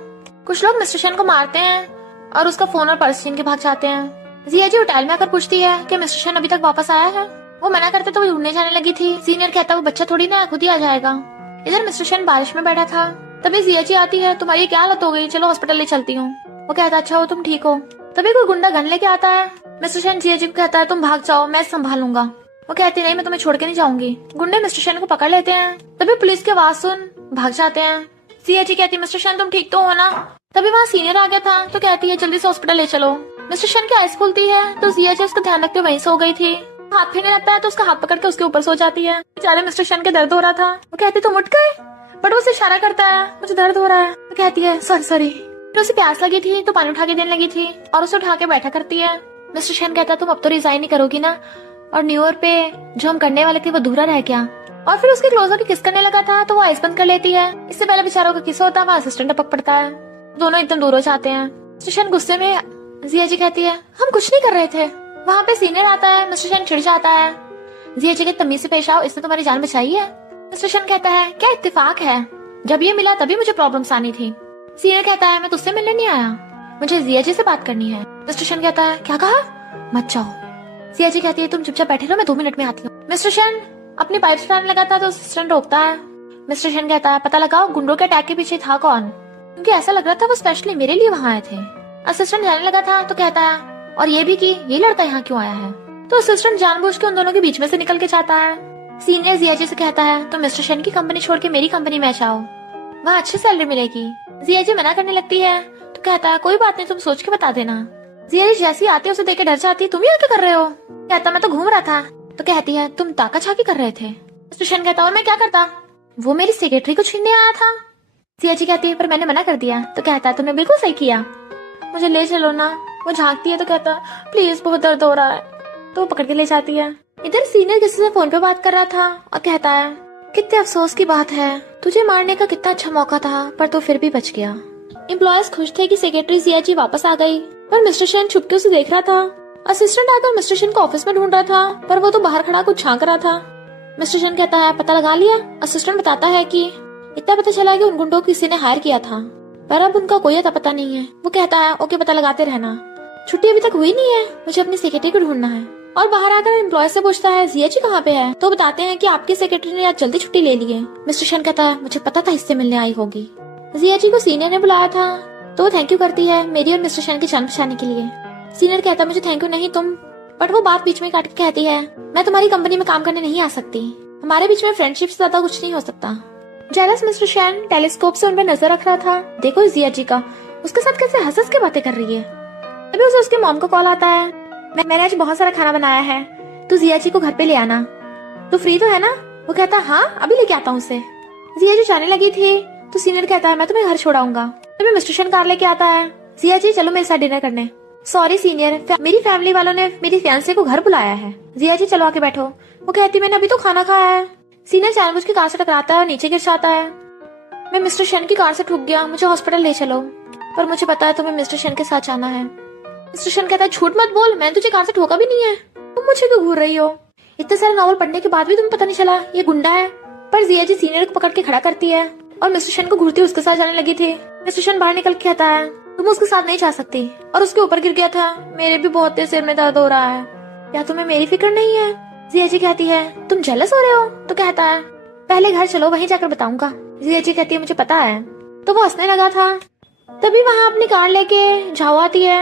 कुछ लोग मिस्टर शैन को मारते हैं और उसका फोन और पर्स छीन के भाग जाते हैं। जिया जी होटल में आकर पूछती है कि मिस्टर शन अभी तक वापस आया है। वो मना करते तो वो ढूंढने जाने लगी थी। सीनियर कहता है वो बच्चा थोड़ी ना खुद ही आ जाएगा। इधर मिस्टर शन बारिश में बैठा था, तभी जिया जी आती है। तुम्हारी क्या हालत हो गई, चलो हॉस्पिटल ले चलती हूँ। वो कहता अच्छा हो तुम ठीक हो। तभी कोई गुंडा गन लेके आता है। मिस्टर शन जिया जी को कहता है तुम भाग जाओ, मैं संभालूंगा। वो कहती नहीं मैं तुम्हें छोड़ के नहीं जाऊंगी। गुंडे मिस्टर शन को पकड़ लेते हैं। तभी पुलिस की आवाज सुन भाग जाते हैं। जिया जी कहती मिस्टर शन तुम ठीक तो हो ना। तभी वहाँ सीनियर आ गया था तो कहती है जल्दी से हॉस्पिटल ले चलो। मिस्टर शन की आइस खुलती है तो जिया जी उसका ध्यान रखते वहीं सो गई थी। हाथ फेरने लगता है तो उसका हाथ पकड़ के उसके ऊपर सो जाती है। बेचारे मिस्टर शन के दर्द हो रहा था। वो कहती तुम उठ गए, बट वो उसे इशारा करता है मुझे दर्द हो रहा है। तो कहती है सॉरी सॉरी। फिर उसे प्यास लगी थी तो पानी उठा के देने लगी थी और उसे उठा के बैठा करती है। मिस्टर शन कहता है तुम अब तो रिजाइन नहीं करोगी ना, और न्यू ईयर पे जो हम करने वाले थे वो अधूरा रह गया। और फिर उसके क्लोज होकर किस करने लगा था तो वो आइस बंद कर लेती है। इससे पहले बेचारों का किस होता है, वहाँ असिस्टेंट टपक पड़ता है। दोनों एकदम दूर हो जाते हैं। मिस्टर शन गुस्से में, जिया जी कहती है हम कुछ नहीं कर रहे थे। वहाँ पे सीनियर आता है। मिस्टर शन चिढ़ जाता है। जिया जी के तमीज से पेश आओ, इसने तुम्हारी जान बचाई है। मिस्टर शन कहता है क्या इत्तेफाक है, जब ये मिला तभी मुझे प्रॉब्लम्स आनी थी। सीनियर कहता है मैं तुझसे मिलने नहीं आया, मुझे जिया जी से बात करनी है। मिस्टर शन कहता है क्या कहा, मत जाओ। जिया जी कहती है तुम चुपचाप बैठे रहो, मैं 2 मिनट में आती हूँ। मिस्टर शन अपनी पाइप चलाने लगा था तो असिस्टेंट रोकता है। मिस्टर शन कहता है पता लगाओ गुंडों के अटैक के पीछे था कौन, क्योंकि ऐसा लग रहा था वो स्पेशली मेरे लिए वहाँ आए थे। असिस्टेंट जाने लगा था तो कहता है और ये भी कि ये लड़का यहाँ क्यों आया है। तो असिस्टेंट जानबूझ के उन दोनों के बीच में से निकल के जाता है। सीनियर जिया जी से कहता है तो मिस्टर शन की कंपनी छोड़ के मेरी कंपनी में जाओ, वहाँ अच्छी सैलरी मिलेगी। जिया जी मना करने लगती है तो कहता है कोई बात नहीं तुम सोच के बता देना। जिया जी जैसी आती है उसे देख के डर जाती है, तुम यहाँ क्या कर रहे हो। कहता मैं तो घूम रहा था। तो कहती है तुम ताका झाकी कर रहे थे। मिस्टर शन कहता और मैं क्या करता, वो मेरी सेक्रेटरी को छीनने आया था। जिया जी कहती है पर मैंने मना कर दिया। तो कहता है तुमने बिल्कुल सही किया, मुझे ले चलो ना। वो झांकती है तो कहता प्लीज बहुत दर्द हो रहा है, तो पकड़ के ले जाती है। इधर सीनियर किसी से फोन पे बात कर रहा था और कहता है कितने अफसोस की बात है, तुझे मारने का कितना अच्छा मौका था पर तू फिर भी बच गया। एम्प्लॉयज खुश थे कि सेक्रेटरी जिया जी वापस आ गई, पर मिस्टर शन छुप के उसे देख रहा था। असिस्टेंट आकर मिस्टर शन को ऑफिस में ढूंढ रहा था पर वो तो बाहर खड़ा कुछ झांक रहा था। मिस्टर शन कहता है पता लगा लिया। असिस्टेंट बताता है कि इतना पता चला कि उन गुंडों को किसी ने हायर किया था पर अब उनका कोई अता पता नहीं है। वो कहता है ओके पता लगाते रहना, छुट्टी अभी तक हुई नहीं है, मुझे अपनी सेक्रेटरी को ढूंढना है। और बाहर आकर एम्प्लॉय से पूछता है जिया जी कहाँ पे है, तो बताते हैं कि आपकी सेक्रेटरी ने आज जल्दी छुट्टी ले ली है। मिस्टर शन कहता है मुझे पता था इससे मिलने आई होगी। जिया जी को सीनियर ने बुलाया था तो वो थैंक यू करती है मेरी और मिस्टर शन की जान बचाने के लिए। सीनियर कहता है मुझे थैंक यू नहीं तुम, बट वो बात बीच में काट के कहती है मैं तुम्हारी कंपनी में काम करने नहीं आ सकती, हमारे बीच में फ्रेंडशिप से ज्यादा कुछ नहीं हो सकता। जेलस मिस्टर शन टेलीस्कोप से उन पर नजर रख रहा था। देखो जिया जी का उसके साथ कैसे हंस के बातें कर रही है। तभी उसे उसके मॉम का कॉल आता है, मैंने आज बहुत सारा खाना बनाया है, तू जिया जी को घर पे ले आना, तू फ्री तो है ना। वो कहता है हाँ अभी लेके आता हूँ उसे। जिया जी जाने लगी थी तो सीनियर कहता है मैं तुम्हें घर छोड़ाऊंगा। तभी मिस्टर शन कार लेके आता है। जिया जी चलो मेरे साथ डिनर करने। सॉरी सीनियर मेरी फैमिली वालों ने मेरी फियांसे को घर बुलाया है। जिया जी चलो आके बैठो। वो कहती मैंने अभी तो खाना खाया है। सीनियर जानबूझ के कार से टकराता है और नीचे गिर जाता है। मैं मिस्टर शन की कार से ठुक गया, मुझे हॉस्पिटल ले चलो, पर मुझे पता है तुम्हें मिस्टर शन के साथ जाना है। मिस्टर शन कहता है झूठ मत बोल, मैंने तुझे कार से ठोका भी नहीं है, तुम मुझे क्यों घूर रही हो। इतने सारे नॉवल पढ़ने के बाद भी तुम्हें पता नहीं चला ये गुंडा है। पर जिया जी सीनियर को पकड़ के खड़ा करती है और मिस्टर शन को घूरती उसके साथ जाने लगी थी। मिस्टर शन बाहर निकल के कहता है तुम उसके साथ नहीं जा सकती, और उसके ऊपर गिर गया था, मेरे भी बहुत तेज सिर में दर्द हो रहा है, क्या तुम्हें मेरी फिक्र नहीं है। जिया जी कहती है तुम जेलस हो रहे हो। तो कहता है पहले घर चलो वहीं जाकर बताऊंगा। जिया जी कहती है मुझे पता है। तो वो हंसने लगा था। तभी वहाँ अपनी कार लेके झाओ आती है।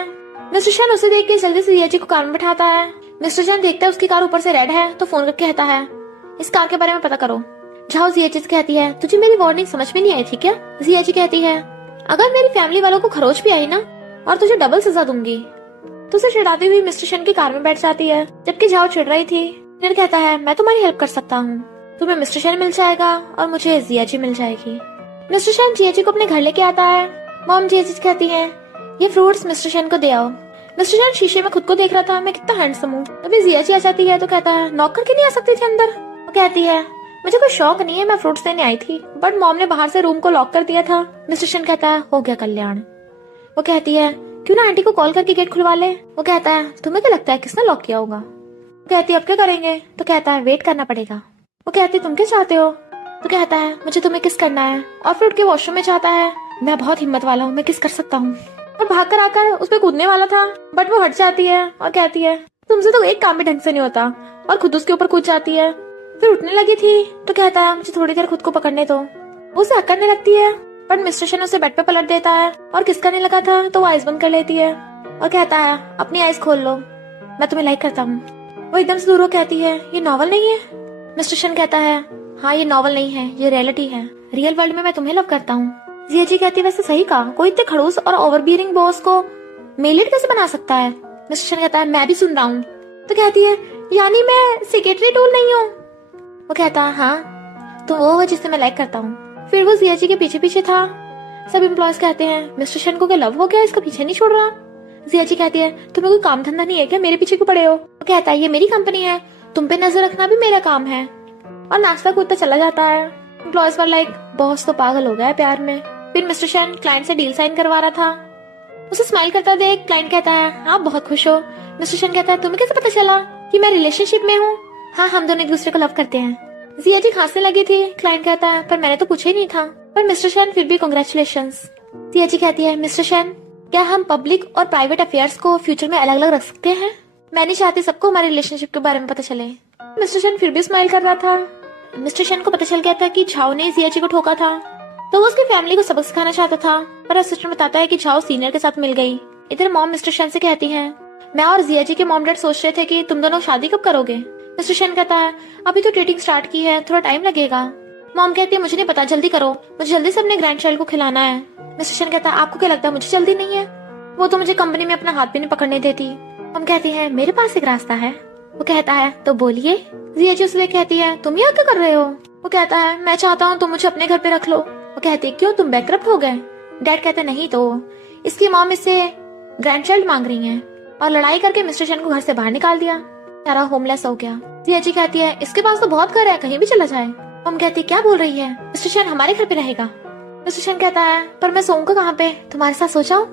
मिस्टर शन उसे देख के जल्दी से जिया जी को कार में बैठाता है। मिस्टर शन देखता है उसकी कार ऊपर से रेड है तो फोन करके कहता है इस कार के बारे में पता करो। झाओ जिया जी से कहती है तुझे मेरी वार्निंग समझ में नहीं आई थी क्या। जिया जी कहती है अगर मेरी फैमिली वालों को खरोच भी आई ना और तुझे डबल सजा दूंगी। तो उसे चिढ़ाती हुई मिस्टर शन की कार में बैठ जाती है, जबकि झाओ चिढ़ रही थी। फिर कहता है मैं तुम्हारी हेल्प कर सकता हूँ, तुम्हें मिस्टर शन मिल जाएगा और मुझे जिया जी मिल जाएगी। मिस्टर शन जिया जी को अपने घर लेके आता है। मॉम जिया जी कहती है ये फ्रूट्स मिस्टर शन को दे आओ। मिस्टर शन शीशे में खुद को देख रहा था, मैं कितना हैंडसम हूँ। तभी जिया जी आ जाती है तो कहता है नॉक करके नहीं आ सकती थी अंदर। वो कहती है मुझे कोई शौक नहीं है, मैं फ्रूट्स देने आई थी, बट मॉम ने बाहर से रूम को लॉक कर दिया था। मिस्टर शन कहता है हो गया कल्याण। वो कहती है क्यों ना आंटी को कॉल करके गेट खुलवा ले। वो कहता है तुम्हें क्या लगता है किसने लॉक किया होगा। वो कहती है अब क्या करेंगे। तो कहता है वेट करना पड़ेगा। वो कहती तुम क्या चाहते हो। तो कहता है मुझे तुम्हें किस करना है, और फिर उठ के वॉशरूम में जाता है। मैं बहुत हिम्मत वाला हूँ, मैं किस कर सकता हूँ। और भाग कर आकर उस पर कूदने वाला था, बट वो हट जाती है और कहती है तुमसे तो एक काम भी ढंग से नहीं होता, और खुद उसके ऊपर कूद जाती है। फिर उठने लगी थी तो कहता है मुझे थोड़ी देर खुद को पकड़ने दो। वो उसे अकड़ने लगती है, बट मिस्टर शन उसे बेड पे पलट देता है और किस करने लगा था तो वो आइज बंद कर लेती है और कहता है अपनी आइज खोल लो, मैं तुम्हें लाइक करता हूँ। वो एकदम से दूर हो कहती है ये नॉवल नहीं है। मिस्टर शन कहता है हाँ ये नॉवल नहीं है, ये रियलिटी है, रियल वर्ल्ड में मैं तुम्हें लव करता हूँ। जिया जी कहती है वैसे सही कहा, कोई इतने खड़ूस और ओवरबियरिंग बॉस को मेल लीड कैसे बना सकता है। मिस्टर शन कहता है मैं भी सुन रहा हूँ। तो कहती है यानी मैं सेक्रेटरी टूल नहीं हूँ। वो कहता है हाँ तो वो जिससे मैं लाइक करता हूँ। फिर वो जिया जी के पीछे पीछे था। सब एम्प्लॉयज कहते हैं मिस्टर शन को क्या लव हो गया, इसका पीछे नहीं छोड़ रहा। जिया जी कहती है तुम्हें कोई काम धंधा नहीं है क्या, मेरे पीछे क्यों पड़े हो। वो कहता है ये मेरी कंपनी है, तुम पे नजर रखना भी मेरा काम है, और नाश्ता कूदता चला जाता है। एम्प्लॉयज वर लाइक बॉस तो पागल हो गया है प्यार में। फिर मिस्टर शन क्लाइंट से डील साइन करवा रहा था। उसे स्माइल करता देख क्लाइंट कहता है आप बहुत खुश हो। मिस्टर शन कहता है तुम्हें कैसे पता चला कि मैं रिलेशनशिप में हूँ। हाँ हम दोनों एक दूसरे को लव करते हैं। जिया जी खांसने लगी थी। क्लाइंट कहता है पर मैंने तो पूछा ही नहीं था। पर मिस्टर शन फिर भी कांग्रेचुलेशंस। जिया जी कहती है मिस्टर शन क्या हम पब्लिक और प्राइवेट अफेयर्स को फ्यूचर में अलग अलग रख सकते हैं, मैं नहीं चाहती सबको हमारे रिलेशनशिप के बारे में पता चले। मिस्टर शन फिर भी स्माइल कर रहा था। मिस्टर शन को पता चल गया था कि झाओ ने जिया जी को ठोका था, तो वो उसकी फैमिली को सबक सिखाना चाहता था, पर असिस्टेंट बताता है कि झाओ सीनियर के साथ मिल गई। इधर मॉम मिस्टर शन से कहती है मैं और जिया जी के मॉम डैड सोच रहे थे कि तुम दोनों शादी कब करोगे। मिस्टर शन कहता है अभी तो डेटिंग स्टार्ट की है, थोड़ा टाइम लगेगा। मॉम कहती है मुझे नहीं पता, जल्दी करो, मुझे जल्दी से अपने ग्रैंड चाइल्ड को खिलाना है। मिस्टर शन कहता है आपको क्या लगता है मुझे जल्दी नहीं है, वो तो मुझे कंपनी में अपना हाथ भी नहीं पकड़ने देती। हम कहती है मेरे पास एक रास्ता है। वो कहता है तो बोलिए। जिया जी उससे कहती है तुम यहाँ क्या कर रहे हो। वो कहता है मैं चाहता हूँ तुम मुझे अपने घर पे रख लो। वो कहती है क्यों तुम बैंकरप्ट हो गए। डैड कहते नहीं तो इसकी मॉम इससे ग्रैंड चाइल्ड मांग रही है, और लड़ाई करके मिस्टर शन को घर से बाहर निकाल दिया, सारा होमलेस हो गया। जिया जी कहती है इसके पास तो बहुत घर है, कहीं भी चला जाए। हम कहती क्या बोल रही है, मिस्टर शन हमारे घर पे रहेगा। मिस्टर शन कहता है पर मैं सोऊंगा कहाँ पे, तुम्हारे साथ सो जाऊं।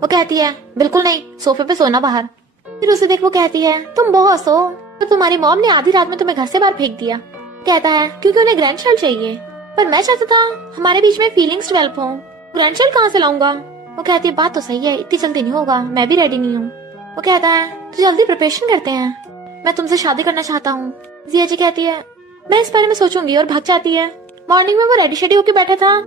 वो कहती है बिल्कुल नहीं, सोफे पे सोना बाहर। फिर उसे देख वो कहती है तुम बहुत हो, तो तुम्हारी मॉम ने आधी रात में तुम्हें घर से बाहर फेंक दिया। कहता है क्योंकि उन्हें ग्रैंड चाइल्ड चाहिए, पर मैं चाहता था हमारे बीच में फीलिंग्स डेवलप हो, ग्रैंड चाइल्ड कहाँ से लाऊंगा। वो कहती है बात तो सही है, इतनी जल्दी नहीं होगा, मैं भी रेडी नहीं हूँ। वो कहता है तो जल्दी प्रिपरेशन करते हैं, मैं तुमसे शादी करना चाहता हूँ। जिया जी कहती है मैं इस बारे में सोचूंगी, और भाग जाती है। मॉर्निंग में वो रेडी शेडी होके बैठा था।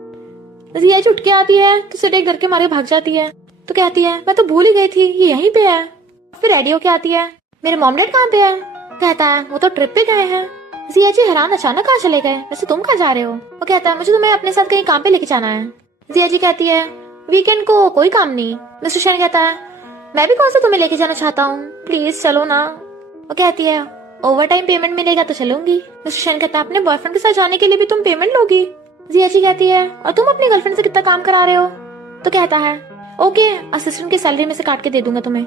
जिया जी उठ के आती है तो उसे देख डर के मारे भाग जाती है। तो कहती है मैं तो भूल ही गई थी ये यहीं पे है। फिर रेडी होके आती है मेरे मॉम डैड कहाँ पे है। कहता है वो तो ट्रिप पे गए हैं। जिया जी हैरान अचानक कहाँ चले गए, वैसे तुम कहाँ जा रहे हो। वो कहता है मुझे तुम्हें अपने साथ कहीं काम पे लेके जाना है। जिया जी कहती है वीकेंड को कोई काम नहीं। मिस्टर शन कहता है मैं भी कौन सा तुम्हें लेके जाना चाहता हूँ, प्लीज चलो ना। वो कहती है ओवर टाइम पेमेंट मिलेगा तो चलूंगी। मिस्टर शन कहता है अपने बॉयफ्रेंड के साथ जाने के लिए भी तुम पेमेंट लोगी। जिया जी कहती है और तुम अपनी गर्लफ्रेंड से कितना काम करा रहे हो। तो कहता है ओके असिस्टेंट की सैलरी में से काट के दे दूंगा तुम्हें।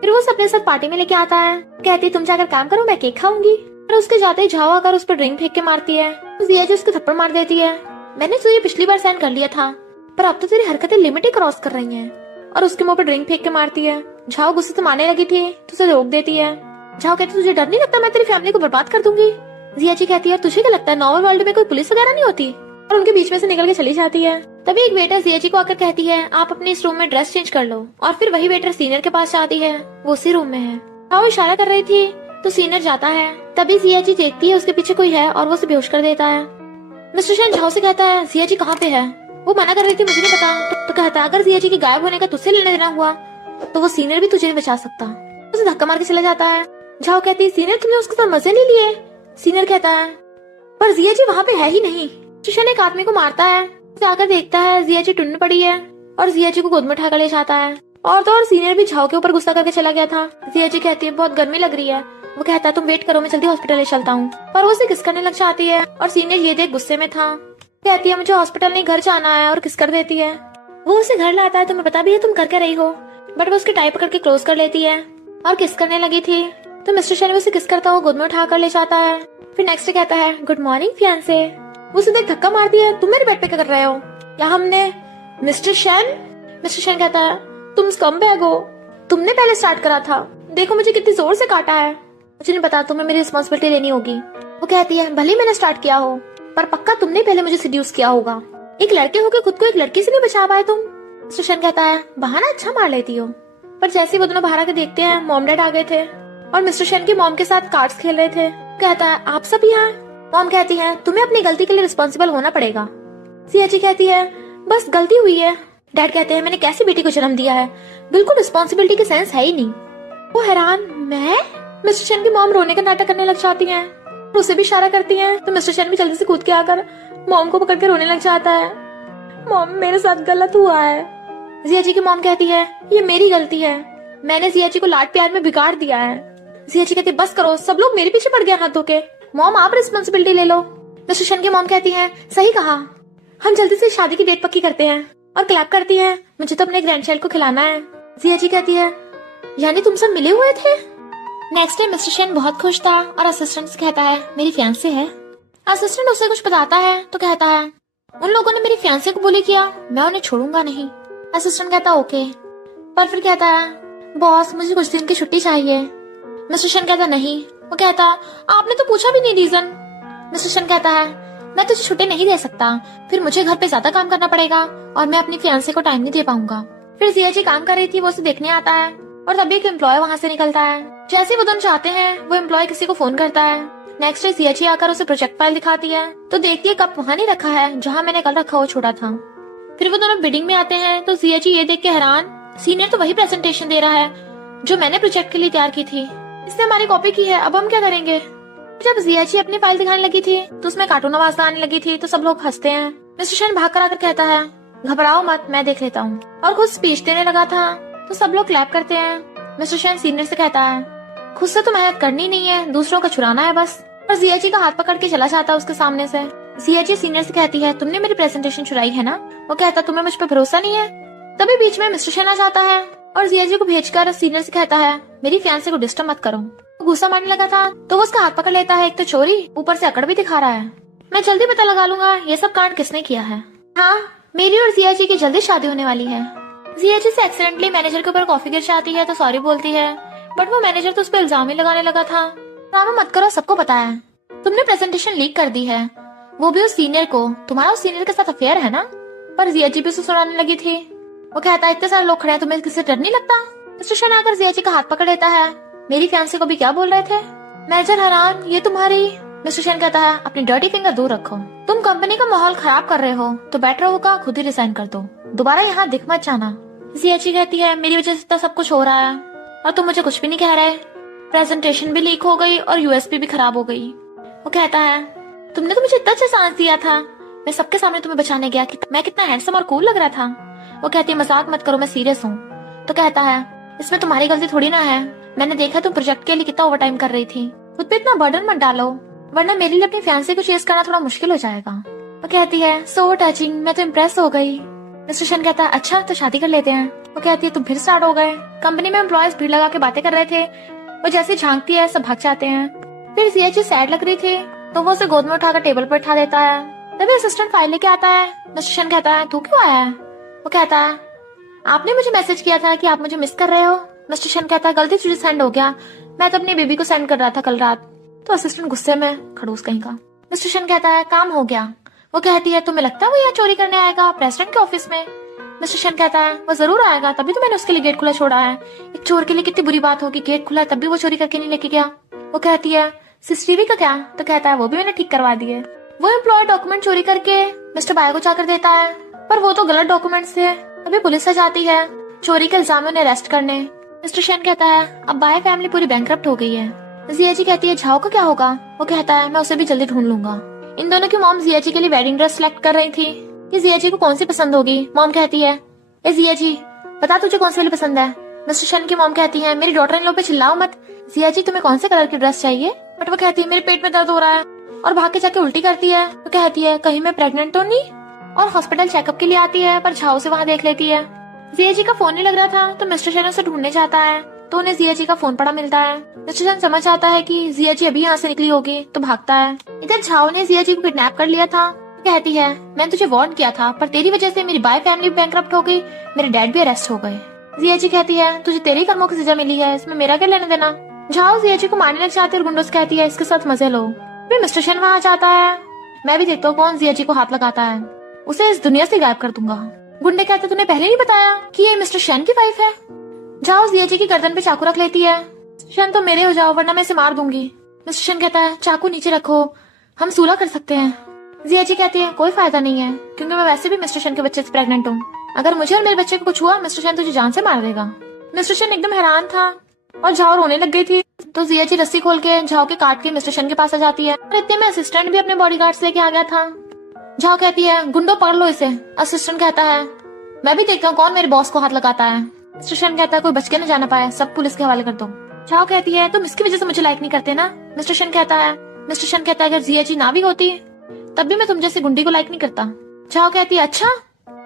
फिर वो अपने साथ पार्टी में लेके आता है। कहती है तुम जाकर काम करो, मैं केक खाऊंगी। और उसके जाते ही झावा आकर उस पर ड्रिंक फेंक के मारती है। जिया जी उसको थप्पड़ मार देती है। मैंने तुझे पिछली बार साइन कर लिया था, पर अब तो तेरी हरकतें लिमिट ही क्रॉस कर रही हैं। और उसके मुंह पर ड्रिंक फेंक के मारती है। झाओ गुस्से से मारने लगी थी तो उसे रोक देती है। झाओ कहती तुझे डर नहीं लगता मैं तेरी फैमिली को बर्बाद कर दूंगी। जिया जी कहती है तुझे क्या लगता है नॉर्मल वर्ल्ड में कोई पुलिस वगैरह नहीं होती, और उनके बीच में से निकल के चली जाती है। तभी एक वेटर जिया जी को आकर कहती है आप अपने इस रूम में ड्रेस चेंज कर लो। और फिर वही वेटर सीनियर के पास जाती है, वो उसी रूम में है। झाओ इशारा कर रही थी तो सीनियर जाता है। तभी जिया जी देखती है उसके पीछे कोई है और वो उसे बेहोश कर देता है। मिस्टर शन झाओ से कहता है जिया जी कहाँ पे है। वो मना कर रही थी मुझे नहीं पता। तो कहता है अगर जिया जी के गायब होने का तुझसे लेना देना हुआ तो वो सीनियर भी तुझे नहीं बचा सकता। उसे धक्का मार के चला जाता है। झाओ कहती है सीनियर तुमने उसके साथ मजे नहीं लिए। सीनियर कहता है पर जिया जी वहाँ पे है ही नहीं। शन एक आदमी को मारता है, जाकर देखता है जिया जी टुन्न पड़ी है और जिया जी को गोद में उठाकर ले जाता है। और तो और सीनियर भी झाओ के ऊपर गुस्सा करके चला गया था। जिया जी कहती है बहुत गर्मी लग रही है। वो कहता है तुम वेट करो मैं जल्दी हॉस्पिटल ले चलता हूँ। पर वो उसे किस करने लग जाती है और सीनियर ये देख गुस्से में था। कहती है मुझे हॉस्पिटल नहीं घर जाना है, और किस कर देती है। वो उसे घर लाता है, तुम्हें पता भी है तुम कर क्या रही हो, बट वो उसकी टाई पकड़ के क्लोज कर लेती है और किस करने लगी थी। तो मिस्टर शन उसे किस करता हुआ गोद में उठा कर ले जाता है। फिर नेक्स्ट कहता है गुड मॉर्निंग फियांसे। वो उसे देख धक्का मारती है तुम मेरे बेड पे क्या कर रहे हो। या हमने मिस्टर शन कहता है तुम स्कम्बैग हो, तुमने पहले स्टार्ट करा था, देखो मुझे कितनी जोर से काटा है। मुझे नहीं पता, तुम्हें मेरी रिस्पॉन्सिबिलिटी लेनी होगी। वो कहती है भले मैंने स्टार्ट किया हो, पर पक्का तुमने पहले मुझे सिड्यूस किया होगा। एक लड़के होकर खुद को एक लड़की से नहीं बचा पाए तुम। मिस्टर शन कहता है बहाना अच्छा मार लेती हो। पर जैसे ही वो दोनों बाहर आके देखते हैं, मॉम डैड आ गए थे और मिस्टर शन की मॉम के साथ कार्ड्स खेल रहे थे। कहता है आप सब यहाँ। मॉम कहती है तुम्हें अपनी गलती के लिए रिस्पॉन्सिबल होना पड़ेगा। जियाची कहती है बस गलती हुई है। डैड कहते हैं मैंने कैसी बेटी को जन्म दिया है, बिल्कुल रिस्पॉन्सिबिलिटी की सेंस है ही नहीं। वो हैरान, मैं? मिस्टर शन की मॉम रोने का नाटक करने लग जाती हैं, उसे भी इशारा करती हैं, तो मिस्टर शन भी जल्दी से कूद के आकर मॉम को पकड़ के रोने लग जाता है। मॉम मेरे साथ गलत हुआ है। जियाची की मॉम कहती है ये मेरी गलती है, मैंने जियाची को लाड प्यार में बिगाड़ दिया है। जियाची कहती है बस करो, सब लोग मेरे पीछे पड़ गए हाथ धो के, मॉम आप रिस्पॉन्सिबिलिटी ले लो। मिस्टर शन की मॉम कहती है सही कहा, हम जल्दी से शादी की डेट पक्की करते हैं, और क्लैप करती है, मुझे तो अपने ग्रैंड चाइल्ड को खिलाना है। जियाची कहती है यानी तुम सब मिले हुए थे। नेक्स्ट डे मिस्टर शन बहुत खुश था और असिस्टेंट से कहता है मेरी फियांसे है। असिस्टेंट उसे कुछ बताता है तो कहता है उन लोगों ने मेरी फियांसे को बुली किया, मैं उन्हें छोड़ूंगा नहीं। असिस्टेंट कहता ओके, पर फिर कहता है बॉस मुझे कुछ दिन की छुट्टी चाहिए। मिस्टर शन कहता नहीं। वो कहता आपने तो पूछा भी नहीं रीजन। मिस्टर शन कहता है मैं तुझे छुट्टी नहीं दे सकता, फिर मुझे घर पे ज्यादा काम करना पड़ेगा और मैं अपनी फियांसे को टाइम नहीं दे पाऊंगा। फिर जियाची काम कर रही थी, वो उसे देखने आता है और तभी एक एम्प्लॉय वहाँ से निकलता है। जैसे वो दोनों चाहते हैं, वो एम्प्लॉय किसी को फोन करता है। नेक्स्ट डे जियाची आकर उसे प्रोजेक्ट फाइल दिखाती है तो देखती है कप वहाँ नहीं रखा है जहाँ मैंने कल रखा वो छोड़ा था। फिर वो दोनों बिडिंग में आते हैं तो जियाची ये देख के हैरान, सीनियर तो वही प्रेजेंटेशन दे रहा है जो मैंने प्रोजेक्ट के लिए तैयार की थी, इसने हमारी कॉपी की है, अब हम क्या करेंगे। जब जियाची अपनी फाइल दिखाने लगी थी तो उसमें कार्टून आवाज आने लगी थी तो सब लोग हंसते हैं। मिस्टर शन भाग कर आकर कहता है घबराओ मत, मैं देख लेता हूँ, और खुद स्पीच देने लगा था तो सब लोग क्लैप करते हैं। मिस्टर शन सीनियर से कहता है खुद से तो मेहनत करनी नहीं है, दूसरों का चुराना है बस, और जियाची का हाथ पकड़ के चला जाता है उसके सामने से। जियाची सीनियर से कहती है तुमने मेरी प्रेजेंटेशन चुराई है ना। वो कहता तुम्हें मुझ पर भरोसा नहीं है। तभी बीच में मिस्टर शन आ जाता है और जियाची को भेजकर सीनियर से कहता है मेरी फियांसे को डिस्टर्ब मत करो। वो गुस्सा मारने लगा था तो वो उसका हाथ पकड़ लेता है, एक तो चोरी ऊपर से अकड़ भी दिखा रहा है। मैं जल्दी पता लगा लूंगा ये सब कांड किसने किया है। हाँ, मेरी और जियाची की जल्दी शादी होने वाली है। जियाची से एक्सीडेंटली मैनेजर के ऊपर कॉफी गिर जाती है तो सॉरी बोलती है, बट वो मैनेजर तो उस पर इल्जाम ही लगाने लगा था। ड्रामा मत करो, सबको पता है तुमने प्रेजेंटेशन लीक कर दी है, वो भी उस सीनियर को, तुम्हारा उस सीनियर के साथ अफेयर है ना। पर जियाची भी उसे सुनाने लगी थी। वो कहता है इतने सारे लोग खड़े हैं, तुम्हें किसी से डर नहीं लगता। मिस्टर शन आकर जियाची का हाथ पकड़ लेता है, मेरी फियांसे को भी क्या बोल रहे थे। मैनेजर हैरान, ये तुम्हारी। मिस्टर शन कहता है अपनी डर्टी फिंगर दूर रखो, तुम कंपनी का माहौल खराब कर रहे हो तो बेटर होगा खुद ही रिजाइन कर दो, दोबारा यहाँ दिख मत जाना। जियाची कहती है मेरी वजह से तो सब कुछ हो रहा है और तुम मुझे कुछ भी नहीं कह रहे, प्रेजेंटेशन भी लीक हो गई और यूएसपी भी खराब हो गई। वो कहता है तुमने तो मुझे इतना अच्छा चांस दिया था, मैं सबके सामने तुम्हें बचाने गया कि मैं कितना हैंडसम और कूल लग रहा था। वो कहती है मजाक मत करो, मैं सीरियस हूँ। तो कहता है इसमें तुम्हारी गलती थोड़ी ना है, मैंने देखा तुम प्रोजेक्ट के लिए कितना ओवरटाइम कर रही थी, खुद पे इतना बर्डन मत डालो वरना मेरे लिए अपनी फियांसे को चेस करना थोड़ा मुश्किल हो जाएगा। वो कहती है सो टचिंग, मैं तो इम्प्रेस हो गई। मिस्टर शन कहता है अच्छा तो शादी कर लेते हैं। वो कहती है तुम फिर स्टार्ट हो गए। कंपनी में एम्प्लॉयज भीड़ लगा के बातें कर रहे थे, वो जैसे झांकती है सब भाग जाते हैं। फिर जियाची सैड लग रही थी तो वो उसे गोद में उठाकर टेबल पर उठा देता है। तभी असिस्टेंट फाइल लेके आता है। मिस्टर शन कहता है तू क्यों आया है। वो कहता है आपने मुझे मैसेज किया था कि आप मुझे मिस कर रहे हो। मिस्टर शन कहता है गलती तुझे सेंड हो गया, मैं तो अपनी बेबी को सेंड कर रहा था कल रात। तो असिस्टेंट गुस्से में, खड़ूस कहीं का। मिस्टर शन कहता है काम हो गया। वो कहती है तुम्हें लगता है वो यहाँ चोरी करने आएगा प्रेसिडेंट के ऑफिस में। मिस्टर शन कहता है वो जरूर आएगा, तभी तो मैंने उसके लिए गेट खुला छोड़ा है। एक चोर के लिए कितनी बुरी बात होगी, गेट खुला है तब भी वो चोरी करके नहीं लेके गया। वो कहती है सीसीटीवी का क्या। तो कहता है वो भी मैंने ठीक करवा दिए। वो एम्प्लॉय डॉक्यूमेंट चोरी करके मिस्टर बाय को जाकर देता है, पर वो तो गलत डॉक्यूमेंट्स थे। तभी पुलिस आ जाती है चोरी के इल्जाम में उन्हें अरेस्ट करने। मिस्टर शन कहता है अब बाय फैमिली पूरी बैंकरप्ट हो गई है। जियाची कहती है झाओ का क्या होगा। वो कहता है मैं उसे भी जल्दी ढूंढ लूंगा। इन दोनों की मॉम जियाची के लिए वेडिंग ड्रेस सिलेक्ट कर रही थी कि जियाची को कौन सी पसंद होगी। मॉम कहती है ए जियाची बता तुझे कौन सी वाली पसंद है। मिस्टर शन की मॉम कहती है मेरी डॉटर इन लो पे चिल्लाओ मत, जियाची तुम्हें कौन से कलर की ड्रेस चाहिए। बट वो कहती है मेरे पेट में दर्द हो रहा है और भाग के जाके उल्टी करती है। वो कहती है कहीं मैं प्रेग्नेंट तो नहीं, और हॉस्पिटल चेकअप के लिए आती है पर झाओ से वहाँ देख लेती है। जियाची का फोन नहीं लग रहा था तो मिस्टर शन उसे ढूंढने जाता है तो उन्हें जियाची का फोन पड़ा मिलता है। मिस्टर शन समझ आता है कि जियाची अभी यहाँ से निकली होगी तो भागता है। इधर झाओ ने जियाची को किडनैप कर लिया था। कहती है मैंने तुझे वार्न किया था पर तेरी वजह से मेरी बाय फैमिली बैंकरप्ट हो गई, मेरे डैड भी अरेस्ट हो गए। जियाची कहती है तुझे तेरे कर्मों की सजा मिली है, इसमें मेरा क्या लेना देना। झाओ जियाची को मारने लग जाती है और गुंडों से कहती है इसके साथ मजे लो। फिर मिस्टर शन वहाँ जाता है, मैं भी देखता हूँ कौन जियाची को हाथ लगाता है, उसे इस दुनिया से गायब कर दूंगा। गुंडे कहते तूने पहले नहीं बताया कि ये मिस्टर शन की वाइफ है। जाओ जिया जी की गर्दन पे चाकू रख लेती है। शन तो मेरे हो जाओ वरना मैं इसे मार दूंगी। मिस्टर शन कहता है चाकू नीचे रखो, हम सुलह कर सकते हैं। जिया जी कहती है कोई फायदा नहीं है क्योंकि मैं वैसे भी मिस्टर शन के बच्चे से प्रेग्नेंट हूँ। अगर मुझे और मेरे बच्चे को कुछ हुआ मिस्टर शन तुझे जान से मार देगा। मिस्टर शन एकदम हैरान था और झाओ रोने लग गई थी। तो जिया जी रस्सी खोल के झाओ के काट के मिस्टर शन के पास आ जाती है और इतने में असिस्टेंट भी अपने बॉडीगार्ड्स लेके आ गया था। झाओ कहती है गुंडो पकड़ लो इसे। असिस्टेंट कहता है मैं भी देखता हूँ कौन मेरे बॉस को हाथ लगाता है। मिस्टर शन कहता है कोई बच के न जाना पाए, सब पुलिस के हवाले कर दो। झाओ कहती है तुम इसकी वजह से मुझे लाइक नहीं करते ना। मिस्टर शन कहता है अगर जिया जी ना भी होती तब भी मैं तुम जैसे गुंडी को लाइक नहीं करता। झाओ कहती है अच्छा,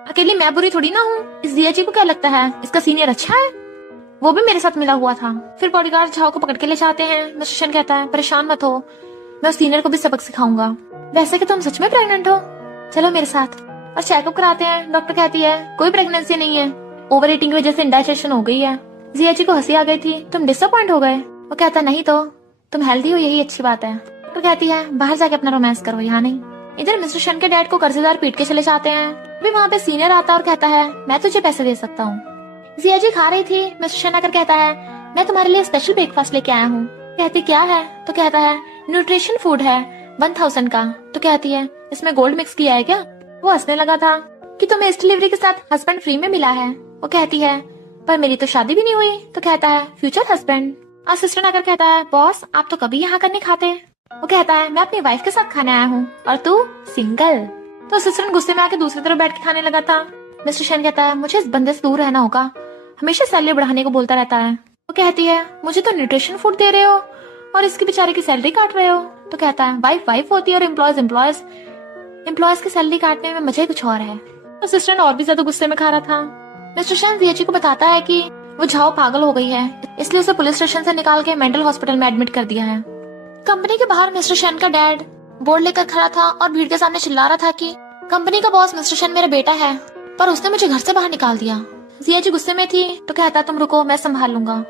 अकेली मैं बुरी थोड़ी ना हूँ। इस जिया जी को क्या लगता है इसका सीनियर अच्छा है, वो भी मेरे साथ मिला हुआ था। फिर बॉडीगार्ड झाओ को पकड़ के ले जाते हैं। मिस्टर शन कहता है परेशान मत हो, मैं उस सीनियर को भी सबक सिखाऊंगा। वैसे कि तुम सच में प्रेग्नेंट हो, चलो मेरे साथ। और चेकअप कराते हैं। डॉक्टर कहती है कोई प्रेगनेंसी नहीं है, ओवर ईटिंग की वजह से इंडाइजेशन हो गई है। जिया जी को हंसी आ गई थी, तुम डिसअपॉइंट हो गए। वो कहता नहीं तो तुम हेल्दी हो यही अच्छी बात है। डॉक्टर कहती है बाहर जाके अपना रोमांस करो, यहाँ नहीं। इधर मिस्टर शन के डैड को कर्जेदार पीट के चले जाते हैं। अभी वहाँ पे सीनियर आता और कहता है मैं तुझे पैसे दे सकता हूँ। जिया जी खा रही थी। मिस्टर शन आकर कहता है मैं तुम्हारे लिए स्पेशल ब्रेकफास्ट लेके आया हूँ। कहती क्या है? तो कहता है न्यूट्रिशन फूड है 1000 का। तो कहती है इसमें गोल्ड मिक्स किया है क्या? वो हंसने लगा था कि तुम्हें इस डिलीवरी के साथ हस्बैंड फ्री में मिला है। वो कहती है पर मेरी तो शादी भी नहीं हुई। तो कहता है फ्यूचर हस्बैंड। असिस्टेंट आकर कहता है बॉस आप तो कभी यहाँ का नहीं खाते। वो कहता है मैं अपनी वाइफ के साथ खाने आया हूँ और तू सिंगल। तो असिस्टेंट गुस्से में आके दूसरी तरफ बैठ के खाने लगा था। मिस्टर शन कहता है मुझे इस बंदे से दूर रहना होगा, हमेशा सैलरी बढ़ाने को बोलता रहता है। वो कहती है मुझे तो न्यूट्रिशन फूड दे रहे हो और इसके बेचारे की सैलरी काट रहे हो। तो कहता है वाइफ होती है और एम्प्लॉयज की सैलरी काटने में मजा ही कुछ और है। असिस्टेंट और भी ज्यादा गुस्से में खा रहा था। मिस्टर शन जिया जी को बताता है कि वो झाओ पागल हो गई है, इसलिए उसे पुलिस स्टेशन से निकाल के मेंटल हॉस्पिटल में एडमिट कर दिया है। कंपनी के बाहर मिस्टर शन का डैड बोर्ड लेकर खड़ा था और भीड़ के सामने चिल्ला रहा था कि कंपनी का बॉस मिस्टर शन मेरा बेटा है पर उसने मुझे घर से बाहर निकाल दिया। जिया जी गुस्से में थी तो कहता तुम रुको मैं संभाल लूंगा।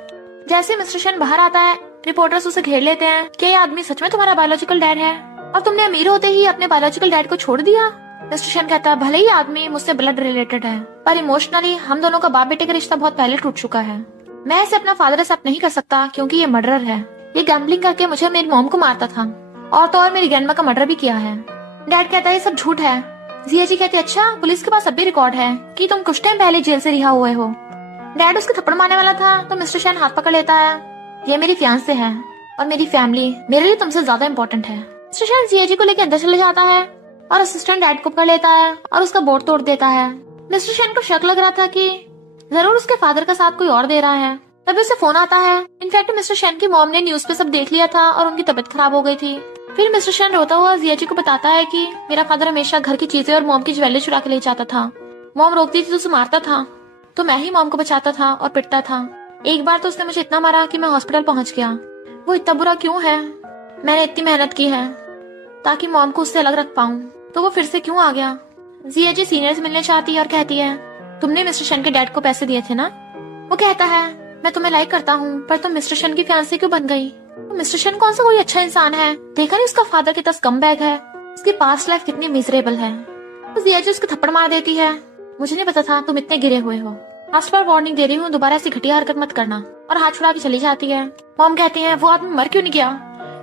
जैसे मिस्टर शन बाहर आता है रिपोर्टर्स उसे घेर लेते हैं कि ये आदमी सच में तुम्हारा बायोलॉजिकल डैड है और तुमने अमीर होते ही अपने बायोलॉजिकल डैड को छोड़ दिया। मिस्टर शन कहता है भले ही आदमी मुझसे ब्लड रिलेटेड है पर इमोशनली हम दोनों का बाप बेटे का रिश्ता बहुत पहले टूट चुका है। मैं इसे अपना फादर एक्सेप्ट नहीं कर सकता क्योंकि ये मर्डरर है। ये गैम्बलिंग करके मुझे मेरी मॉम को मारता था और तो और मेरी ग्रैंडमा का मर्डर भी किया है। डैड कहता है ये सब झूठ है। जिया जी कहती है अच्छा पुलिस के पास अब भी रिकॉर्ड है कि तुम कुछ टाइम पहले जेल से रिहा हुए हो। डैड उसके थप्पड़ मारने वाला था तो मिस्टर शन हाथ पकड़ लेता है, ये मेरी फियांसे है और मेरी फैमिली मेरे लिए तुमसे ज्यादा इम्पोर्टेंट है। मिस्टर शन जिया जी को लेकर अंदर चले जाता है और असिस्टेंट डैड को पकड़ लेता है और उसका बोर्ड तोड़ देता है। मिस्टर शन को शक लग रहा था कि जरूर उसके फादर का साथ कोई और दे रहा है। तभी उसे फोन आता है। इनफैक्ट मिस्टर शन की मॉम ने न्यूज पे सब देख लिया था और उनकी तबीयत खराब हो गई थी। फिर मिस्टर शन रोता हुआ जिया जी को बताता है कि मेरा फादर हमेशा घर की चीजें और मॉम की ज्वेलरी चुरा के ले जाता था। मॉम रोकती थी तो उसे मारता था तो मैं ही मॉम को बचाता था और पिटता था। एक बार तो उसने मुझे इतना मारा कि मैं हॉस्पिटल पहुंच गया। वो इतना बुरा क्यों है? मैंने इतनी मेहनत की है ताकि मॉम को उससे अलग रख पाऊं, तो वो फिर से क्यों आ गया? जिया जी सीनियर से मिलने चाहती है और कहती है तुमने मिस्टर शन के डैड को पैसे दिए थे ना? वो कहता है मैं तुम्हें लाइक करता हूँ पर तुम मिस्टर शन की फियांसे क्यों बन गई? मिस्टर शन कौन सा कोई अच्छा इंसान है? देखा नहीं उसका फादर कितना स्कमबैग है, उसकी पास्ट लाइफ कितनी मिजरेबल है। तो जिया जी उसको थप्पड़ मार देती है, मुझे नहीं पता था तुम इतने गिरे हुए हो, लास्ट बार वार्निंग दे रही हूँ दोबारा ऐसी घटिया हरकत मत करना। और हाथ छुड़ा के चली जाती है। मॉम कहती है वो आदमी मर क्यों नहीं गया,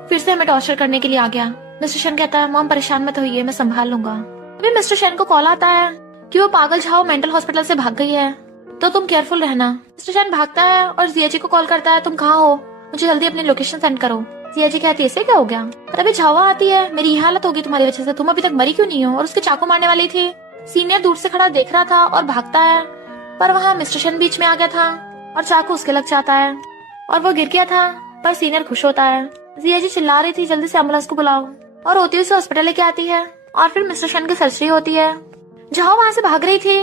फिर से हमें टॉर्चर करने के लिए आ गया। मिस्टर शन कहता है मॉम परेशान मत होइए मैं संभाल लूंगा। अभी मिस्टर शन को कॉल आता है कि वो पागल झाओ मेंटल हॉस्पिटल से भाग गई है तो तुम केयरफुल रहना। मिस्टर शन भागता है और जिया जी को कॉल करता है तुम कहाँ हो, मुझे जल्दी अपनी लोकेशन सेंड करो। जिया जी कहती है इसे क्या हो गया? तभी झावा आती है, मेरी ये हालत होगी तुम्हारी वजह से, तुम अभी तक मरी क्यों नहीं हो? और उसके चाकू मारने वाली थी। सीनियर दूर से खड़ा देख रहा था और भागता है पर वहाँ मिस्टर शन बीच में आ गया था और चाकू उसके लग जाता है और वो गिर गया था पर सीनियर खुश होता है। जिया जी चिल्ला रही थी जल्दी से एम्बुलेंस को बुलाओ और होती उसे हॉस्पिटल लेके आती है और फिर मिस्टर शन की सर्जरी होती है। झाओ वहाँ से भाग रही थी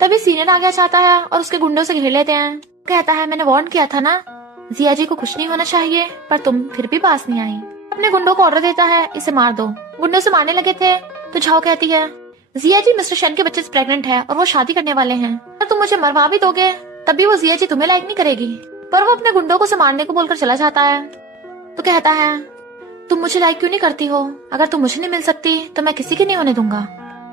तभी सीनियर आ गया चाहता है और उसके गुंडों से घेर लेते हैं। कहता है मैंने वार्न किया था ना जिया जी को कुछ नहीं होना चाहिए पर तुम फिर भी पास नहीं आई। अपने गुंडों को ऑर्डर देता है इसे मार दो। गुंडों से मारने लगे थे तो झाओ कहती है जिया जी मिस्टर शन के बच्चे से प्रेग्नेंट है और वो शादी करने वाले हैं, तो तुम मुझे मरवा भी दोगे तभी वो जिया जी तुम्हें लाइक नहीं करेगी। पर वो अपने गुंडों को उसे मारने को बोलकर चला जाता है। तो कहता है तुम मुझे लाइक क्यों नहीं करती हो? अगर तुम मुझे नहीं मिल सकती तो मैं किसी की नहीं होने दूंगा।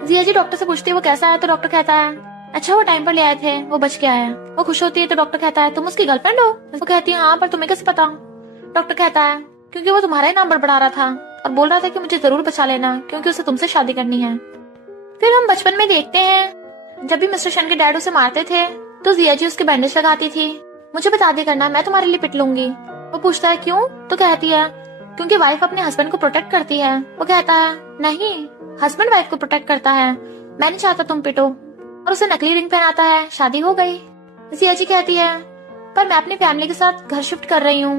जिया जी डॉक्टर से पूछती है वो कैसा है तो डॉक्टर कहता है अच्छा वो टाइम पर ले आए थे, वो बच के आया। वो खुश होती है तो डॉक्टर कहता है तुम उसकी गर्लफ्रेंड हो? वो कहती है हाँ, पर तुम्हें कैसे पता? डॉक्टर कहता है क्योंकि वो तुम्हारा ही नाम बड़बड़ा रहा था और बोल रहा था कि मुझे जरूर बचा लेना क्योंकि उसे तुमसे शादी करनी है। फिर हम बचपन में देखते हैं जब भी मिस्टर शन के डैड उसे मारते थे तो जिया जी उसके बैंडेज लगाती थी। मुझे बता दिया करना, मैं तुम्हारे लिए पिट लूंगी। वो पूछता है क्यों? तो कहती है क्योंकि वाइफ अपने हस्बैंड को प्रोटेक्ट करती है। वो कहता है नहीं, हस्बैंड वाइफ को प्रोटेक्ट करता है, मैं नहीं चाहता तुम पिटो। और उसे नकली रिंग पहनाता है, शादी हो गई। जिया जी कहती है पर मैं अपनी फैमिली के साथ घर शिफ्ट कर रही हूँ,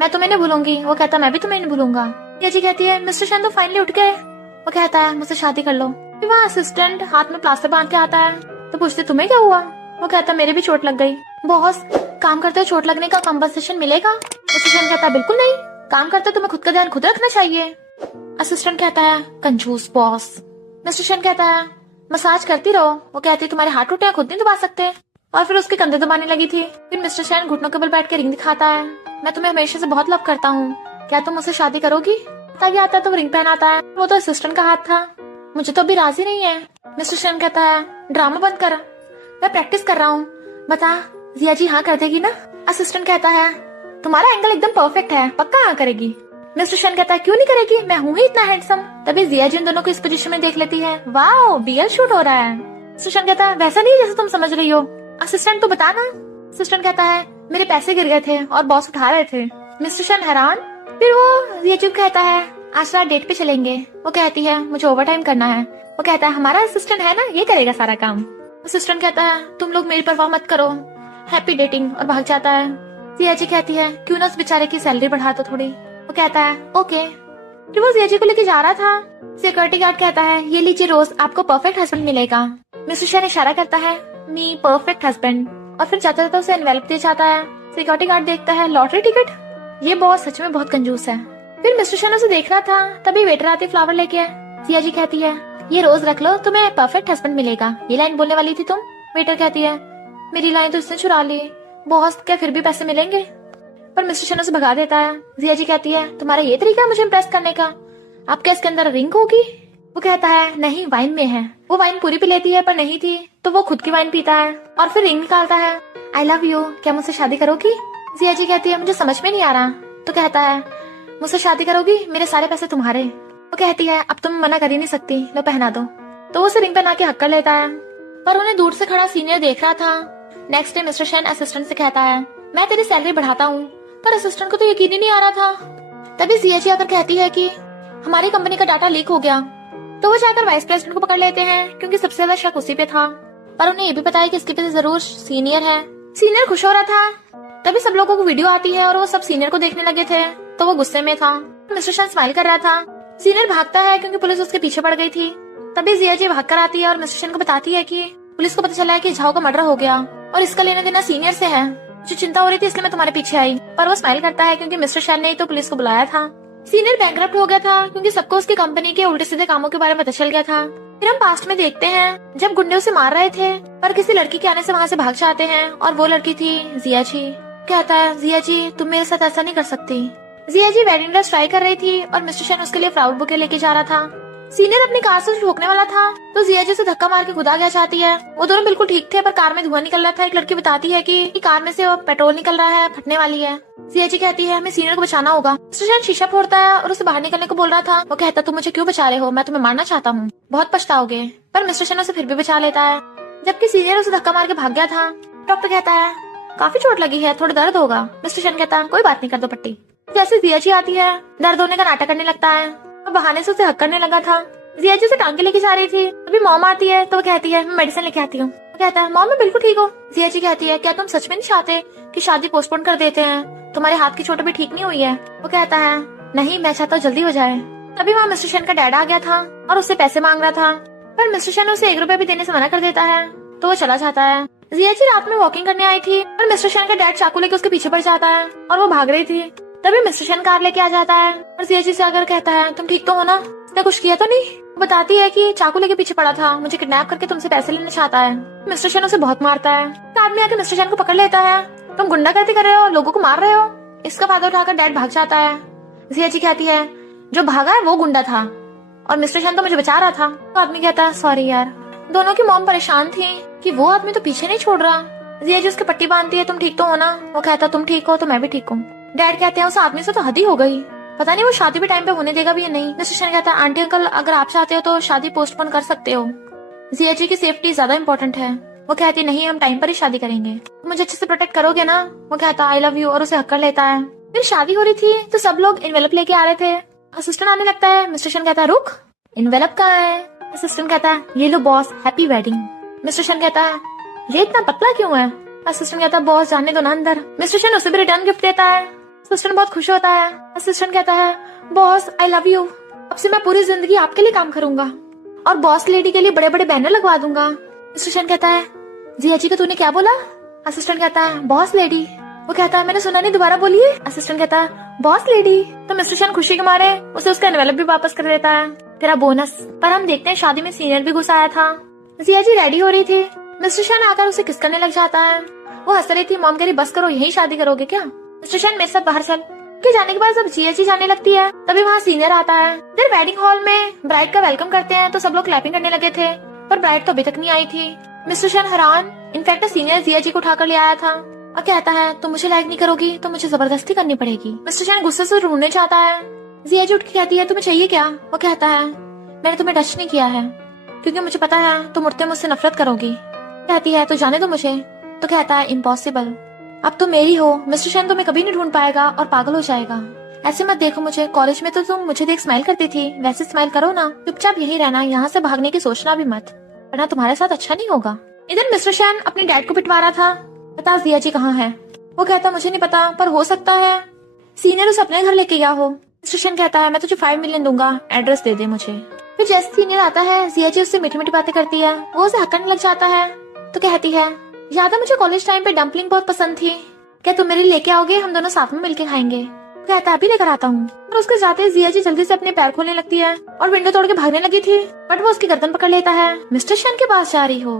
मैं तुम्हें नहीं भूलूंगी। वो कहता है मैं भी तुम्हें नहीं भूलूंगा। जिया जी कहती है मिस्टर शन तो फाइनली उठ गए। वो कहता है मुझसे शादी कर लो। फिर वहाँ असिस्टेंट हाथ में प्लास्टर बांध के आता है तो पूछते तुम्हें क्या हुआ? वो कहता है मेरे भी चोट लग गई। बॉस, काम करते हुए चोट लगने का कंपनसेशन मिलेगा? मिस्टर शन कहता है बिल्कुल नहीं, काम करते तुम्हें खुद का ध्यान खुद रखना चाहिए। असिस्टेंट कहता है कंजूस बॉस। मिस्टर शन कहता है मसाज करती रहो। वो कहती है तुम्हारे हाथ टूटे खुद नहीं दबा सकते। और फिर उसके कंधे दबाने लगी थी। फिर मिस्टर शन घुटनों के बल बैठ के रिंग दिखाता है, मैं तुम्हें हमेशा से बहुत लव करता हूँ, क्या तुम मुझसे शादी करोगी? ताकि आता है तो रिंग पहनाता है, वो तो असिस्टेंट का हाथ था। मुझे तो अभी राजी नहीं है। मिस्टर शन कहता है ड्रामा बंद कर, मैं प्रैक्टिस कर रहा हूँ, बता जिया जी हाँ कर देगी ना? असिस्टेंट कहता है तुम्हारा एंगल एकदम परफेक्ट है, पक्का हाँ करेगी। मिस्टर शन कहता है क्यों नहीं करेगी, मैं हूँ ही इतना हैंडसम। तभी जिया जी उन दोनों को इस पोजीशन में देख लेती है, वाओ बीएल शूट हो रहा है। मिस्टर शन कहता है वैसा नहीं जैसे तुम समझ रही हो। असिस्टेंट तो बता ना। असिस्टेंट कहता है मेरे पैसे गिर गए थे और बॉस उठा रहे थे। मिस्टर शन हैरान। फिर वो जिया जी कहता है आज रात डेट पे चलेंगे। वो कहती है मुझे ओवर टाइम करना है। वो कहता है हमारा असिस्टेंट है ना, ये करेगा सारा काम। असिस्टेंट कहता है तुम लोग मेरी परवाह मत करो, हैप्पी डेटिंग, और भाग जाता है। जिया जी कहती है क्यों ना उस बेचारे की सैलरी बढ़ा दो थोड़ी। वो कहता है ओके। फिर वो जिया जी को लेके जा रहा था। सिक्योरिटी गार्ड कहता है ये लीजिए रोज, आपको परफेक्ट हस्बैंड मिलेगा। मिस्टर शन इशारा करता है मी परफेक्ट हस्बैंड, और फिर जाता जाता उसे एनवेलप दिया जाता है। सिक्योरिटी गार्ड देखता है लॉटरी टिकट, ये बॉस सच में बहुत कंजूस है। फिर मिस्टर शन उसे देख रहा था, तभी वेटर आती फ्लावर लेके। जिया जी कहती है ये रोज रख लो, तुम्हें परफेक्ट हस्बैंड मिलेगा। ये लाइन बोलने वाली थी तुम? वेटर कहती है मेरी लाइन तो इसने चुरा ली, बॉस क्या फिर भी पैसे मिलेंगे? पर मिस्टर शन उसे भगा देता है। जिया जी कहती है तुम्हारा ये तरीका है मुझे इम्प्रेस करने का, आपके इसके अंदर रिंग होगी? वो कहता है नहीं, वाइन में है। वो वाइन पूरी पी लेती है पर नहीं थी, तो वो खुद की वाइन पीता है और फिर रिंग निकालता है। आई लव यू, क्या मुझसे शादी करोगी? जिया जी कहती है मुझे समझ में नहीं आ रहा। तो कहता है मुझसे शादी करोगी, मेरे सारे पैसे तुम्हारे। वो कहती है अब तुम मना कर ही नहीं सकती, लो पहना दो। तो वो उसे रिंग पहना के हक कर लेता है, पर उन्हें दूर से खड़ा सीनियर देख रहा था। नेक्स्ट डे मिस्टर शन असिस्टेंट से कहता है मैं तेरी सैलरी बढ़ाता हूँ, पर असिस्टेंट को तो यकीन ही नहीं आ रहा था। तभी जिया जी आकर कहती है कि हमारी कंपनी का डाटा लीक हो गया। तो वो जाकर वाइस प्रेसिडेंट को पकड़ लेते हैं क्योंकि सबसे ज्यादा शक उसी पे था, पर उन्हें ये भी पता है कि इसके पीछे जरूर सीनियर है। सीनियर खुश हो रहा था। तभी सब लोगों को वीडियो आती है और वो सब सीनियर को देखने लगे थे, तो वो गुस्से में था। मिस्टर शन स्माइल कर रहा था। सीनियर भागता है क्योंकि पुलिस उसके पीछे पड़ गई थी। तभी जिया जी भाग कर आती है और मिस्टर शन को बताती है कि पुलिस को पता चला है कि झाओ का मर्डर हो गया और इसका लेना देना सीनियर से है। मुझे चिंता हो रही थी इसलिए मैं तुम्हारे पीछे आई। पर वो स्माइल करता है क्योंकि मिस्टर शन ने ही तो पुलिस को बुलाया था। सीनियर बैंकरप्ट हो गया था क्योंकि सबको उसकी कंपनी के उल्टे सीधे कामों के बारे में पता चल गया था। फिर हम पास्ट में देखते हैं जब गुंडे उसे मार रहे थे, पर किसी लड़की के आने से वहाँ से भाग जाते हैं और वो लड़की थी जिया जी। कहता है जिया जी तुम मेरे साथ ऐसा नहीं कर सकती। जिया जी वेडिंग ड्रेस ट्राई कर रही थी और मिस्टर शन उसके लिए फ्लावर बुके लेके जा रहा था। सीनियर अपनी कार से ठोकने वाला था तो जिया जी उसे धक्का मार के खुद आगे आ जाती है। वो दोनों बिल्कुल ठीक थे पर कार में धुआं निकल रहा था। एक लड़की बताती है कि कार में से पेट्रोल निकल रहा है, फटने वाली है। जिया जी कहती है हमें सीनियर को बचाना होगा। मिस्टर शन शीशा फोड़ता है और उसे बाहर निकलने को बोल रहा था। वो कहता तुम मुझे क्यों बचा रहे हो, मैं तुम्हें मारना चाहता हूँ, बहुत पछताओगे। पर मिस्टर शन उसे फिर भी बचा लेता है, जबकि सीनियर उसे धक्का मार के भाग गया था। डॉक्टर कहता है काफी चोट लगी है, थोड़ा दर्द होगा। मिस्टर शन कहता है कोई बात नहीं, कर दो पट्टी। जैसे जिया जी आती है, दर्द होने का नाटक करने लगता है और बहाने से उसे हक करने लगा था। जिया जी उसे टांगे लेके जा रही थी, अभी मॉम आती है तो वो कहती है मैं मेडिसिन लेके आती हूँ। वो कहता है मॉम मैं बिल्कुल ठीक हूँ। जिया जी कहती है क्या तुम सच में नहीं चाहते कि शादी पोस्टपोन कर देते हैं, तुम्हारे हाथ की चोट भी ठीक नहीं हुई है? वो कहता है नहीं, मैं चाहता हूँ जल्दी हो जाए। तभी वहाँ मिस्टर शन का डैड आ गया था और उससे पैसे मांग रहा था, पर मिस्टर शन उसे 1 रुपए भी देने से मना कर देता है, तो वो चला जाता है। जिया जी रात में वॉकिंग करने आई थी और मिस्टर शन का डैड चाकू लेके उसके पीछे पड़ जाता है और वो भाग रही थी। तभी मिस्टर शन कार लेके आ जाता है और जिया जी से आकर कहता है तुम ठीक तो हो ना, इसने कुछ किया तो नहीं? बताती है कि चाकू लेके पीछे पड़ा था, मुझे किडनैप करके तुमसे पैसे लेना चाहता है। मिस्टर शन उसे बहुत मारता है। आदमी आके मिस्टर शन को पकड़ लेता है, तुम गुंडागर्दी कर रहे हो, लोगों को मार रहे हो। इसका फायदा उठाकर डैड भाग जाता है। जिया जी कहती है जो भागा है वो गुंडा था और मिस्टर शन तो मुझे बचा रहा था। तो आदमी कहता है सॉरी यार। दोनों की मॉम परेशान थी कि वो आदमी तो पीछे नहीं छोड़ रहा। जिया जी उसके पट्टी बांधती है, तुम ठीक तो हो ना? वो कहता तुम ठीक हो तो मैं भी ठीक हूँ। डैड कहते हैं उस आदमी से तो हद ही हो गई, पता नहीं वो शादी भी टाइम पे होने देगा भी या नहीं। मिस्टर शन कहता है आंटी अंकल अगर आप चाहते हो तो शादी पोस्टपोन कर सकते हो, जिया जी की सेफ्टी ज्यादा इम्पोर्टेंट है। वो कहती नहीं हम टाइम पर ही शादी करेंगे, मुझे अच्छे से प्रोटेक्ट करोगे ना? वो कहता आई लव यू और उसे हक कर लेता है। फिर शादी हो रही थी तो सब लोग इन्वेलप लेके आ रहे थे। असिस्टेंट आने लगता है, मिस्टर शन कहता है रुक, इन्वेलप कहाँ है? असिस्टेंट कहता है ये लो बॉस, हैप्पी वेडिंग। मिस्टर शन कहता है ये इतना पतला क्यों है? असिस्टेंट कहता है बॉस जाने दो ना अंदर। मिस्टर शन उसे भी रिटर्न गिफ्ट देता है। असिस्टेंट बहुत खुश होता है। असिस्टेंट कहता है बॉस आई लव यू, अब से मैं पूरी जिंदगी आपके लिए काम करूंगा और बॉस लेडी के लिए बड़े बड़े बैनर लगवा दूंगा। मिस्टर शन कहता है जिया जी को तूने क्या बोला? असिस्टेंट कहता है बॉस लेडी। वो कहता है मैंने सुना नहीं, दोबारा बोलिए। असिस्टेंट कहता है बॉस लेडी। तो मिस्टर शन खुशी के मारे उसे उसका एनवेलप भी वापस कर देता है, तेरा बोनस। पर हम देखते हैं शादी में सीनियर भी घुस आया था। जिया जी रेडी हो रही थी, मिस्टर शन आकर उसे किस करने लग जाता है। वो हंस रही थी, मॉम कह रही बस करो यही शादी करोगे क्या? मिस्टर शन मेरे साथ बाहर चल। के जाने के बाद जब जिया जी जाने लगती है तभी वहाँ सीनियर आता है। फिर वेडिंग हॉल में ब्राइड का वेलकम करते हैं तो सब लोग क्लैपिंग करने लगे थे, पर ब्राइड तो अभी तक नहीं आई थी। मिस्टर शन हैरान, इनफैक्ट सीनियर जिया जी को उठाकर ले आया था और कहता है तुम मुझे लाइक नहीं करोगी तो मुझे जबरदस्ती करनी पड़ेगी। मिस्टर शन गुस्से से ढूंढने चाहता है। जिया जी उठ के कहती है तुम्हें चाहिए क्या? वो कहता है मैंने तुम्हें टच नहीं किया है क्योंकि मुझे पता है तुम उठते मुझसे नफरत करोगी। कहती है तो जाने दो मुझे। तो कहता है इम्पॉसिबल, अब तुम मेरी हो, मिस्टर शन तुम्हें कभी नहीं ढूंढ पाएगा और पागल हो जाएगा। ऐसे मत देखो मुझे, कॉलेज में तो तुम मुझे देख स्माइल करती थी, वैसे स्माइल करो ना, चुपचाप यही रहना, यहाँ से भागने की सोचना भी मत, वरना तुम्हारे साथ अच्छा नहीं होगा। इधर मिस्टर शन अपने डैड को पिटवा रहा था, बता जिया जी कहाँ है? वो कहता मुझे नहीं पता, पर हो सकता है सीनियर उसे अपने घर लेके गया हो। मिस्टर शन कहता है मैं तुझे 5 मिलियन दूंगा, एड्रेस दे दे मुझे। फिर जैसे सीनियर आता है जिया जी उससे मीठी मीठी बातें करती है, वो उसे हकने लग जाता है। तो कहती है याद है मुझे कॉलेज टाइम पे डम्पलिंग बहुत पसंद थी, क्या तुम मेरे लिए लेके आओगे? हम दोनों साथ में मिलके खाएंगे। कहता है अभी लेकर आता हूँ। और उसके जाते जिया जी जल्दी से अपने पैर खोलने लगती है और विंडो तोड़ के भागने लगी थी, बट वो उसकी गर्दन पकड़ लेता है। मिस्टर शन के पास जा रही हो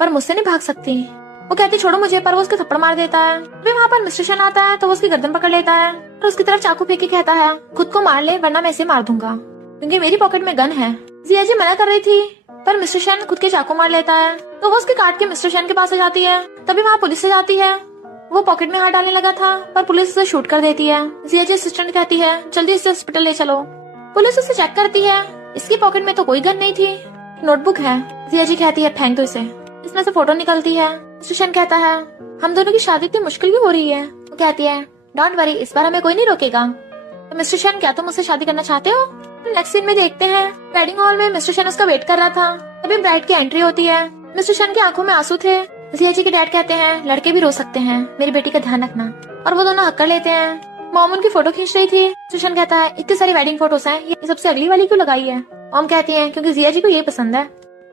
पर मुझसे नहीं भाग सकती। वो कहती छोड़ो मुझे, पर वो उसके थप्पड़ मार देता है। फिर वहाँ पर मिस्टर शन आता है तो वो उसकी गर्दन पकड़ लेता है और उसकी तरफ चाकू फेंक के कहता है खुद को मार ले वरना मैं इसे मार दूंगा क्योंकि मेरी पॉकेट में गन है। जिया जी मना कर रही थी पर मिस्टर शन खुद के चाकू मार लेता है, तो वो उसके काट के मिस्टर शन के पास आ जाती है। तभी वहाँ पुलिस से जाती है। वो पॉकेट में हाथ डालने लगा था पर पुलिस उसे शूट कर देती है। जिया जी असिस्टेंट कहती है जल्दी इसे हॉस्पिटल ले चलो। पुलिस उसे चेक करती है, इसकी पॉकेट में तो कोई गन नहीं थी, नोटबुक है। जिया जी कहती है फेंक दो इसे। इसमें से फोटो निकलती है। मिस्टर शन कहता है हम दोनों की शादी इतनी मुश्किल क्यों हो रही है? वो कहती है डोंट वरी, इस बार हमें कोई नहीं रोकेगा। तो मिस्टर शन क्या तुम मुझसे शादी करना चाहते हो? नेक्स्ट सीन में देखते हैं वेडिंग हॉल में मिस्टर शन उसका वेट कर रहा था, तभी ब्राइड की एंट्री होती है। मिस्टर शन की आंखों में आंसू थे। जिया जी के डैड कहते हैं लड़के भी रो सकते हैं, मेरी बेटी का ध्यान रखना, और वो दोनों हक कर लेते हैं। मॉम उनकी फोटो खींच रही थी। मिस्टर शन कहता है इतनी सारी वेडिंग फोटोज हैं, ये सबसे अगली वाली क्यों लगाई है? मॉम कहती है क्योंकि जिया जी को ये पसंद है।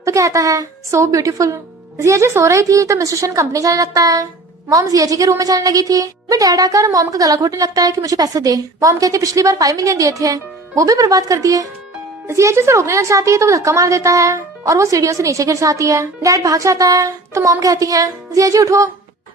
तो कहता है सो ब्यूटीफुल। जिया जी सो रही थी तो मिस्टर शन कंपनी जाने लगता है। मॉम जिया जी के रूम में जाने लगी थी। फिर डैड आकर मॉम का गला घोटने लगता है कि मुझे पैसे दे। मॉम कहती पिछली बार 5 मिलियन दिए थे, वो भी बर्बाद कर दिए। जिया जी से रोकने लग जाती है तो वो धक्का मार देता है और वो सीढ़ियों से नीचे गिर जाती है। डैड भाग जाता है तो मॉम कहती है जिया जी उठो।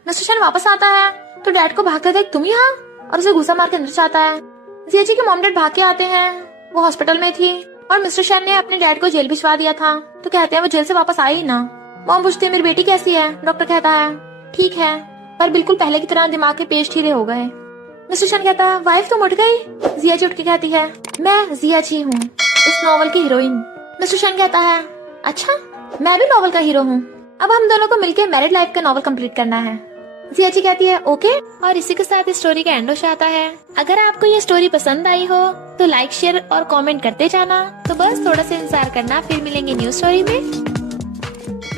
मिस्टर शन वापस आता है तो डैड को भागते देख तुम यहाँ, और उसे घूसा मार के अंदर जाता है। जिया जी के मॉम डैड भाग के आते हैं, वो हॉस्पिटल में थी और मिस्टर शन ने अपने डैड को जेल भिजवा दिया था। तो कहते हैं वो जेल से वापस आई ही ना। मॉम पूछती है मेरी बेटी कैसी है? डॉक्टर कहता है ठीक है, पर बिल्कुल पहले की तरह दिमाग के पेश ठीरे हो गए। मिस्टर शन कहता है वाइफ तुम उठ गई? जिया जी उठ के कहती है मैं जिया जी हूँ, इस नॉवल की हीरोइन। मिस्टर शन कहता है अच्छा मैं भी नॉवल का हीरो हूँ, अब हम दोनों को मिलके मैरिड लाइफ का नॉवल कंप्लीट करना है। जिया जी कहती है ओके, और इसी के साथ इस स्टोरी का एंड हो जाता है। अगर आपको ये स्टोरी पसंद आई हो तो लाइक शेयर और कमेंट करते जाना। तो बस थोड़ा सा इंतजार करना, फिर मिलेंगे न्यू स्टोरी में।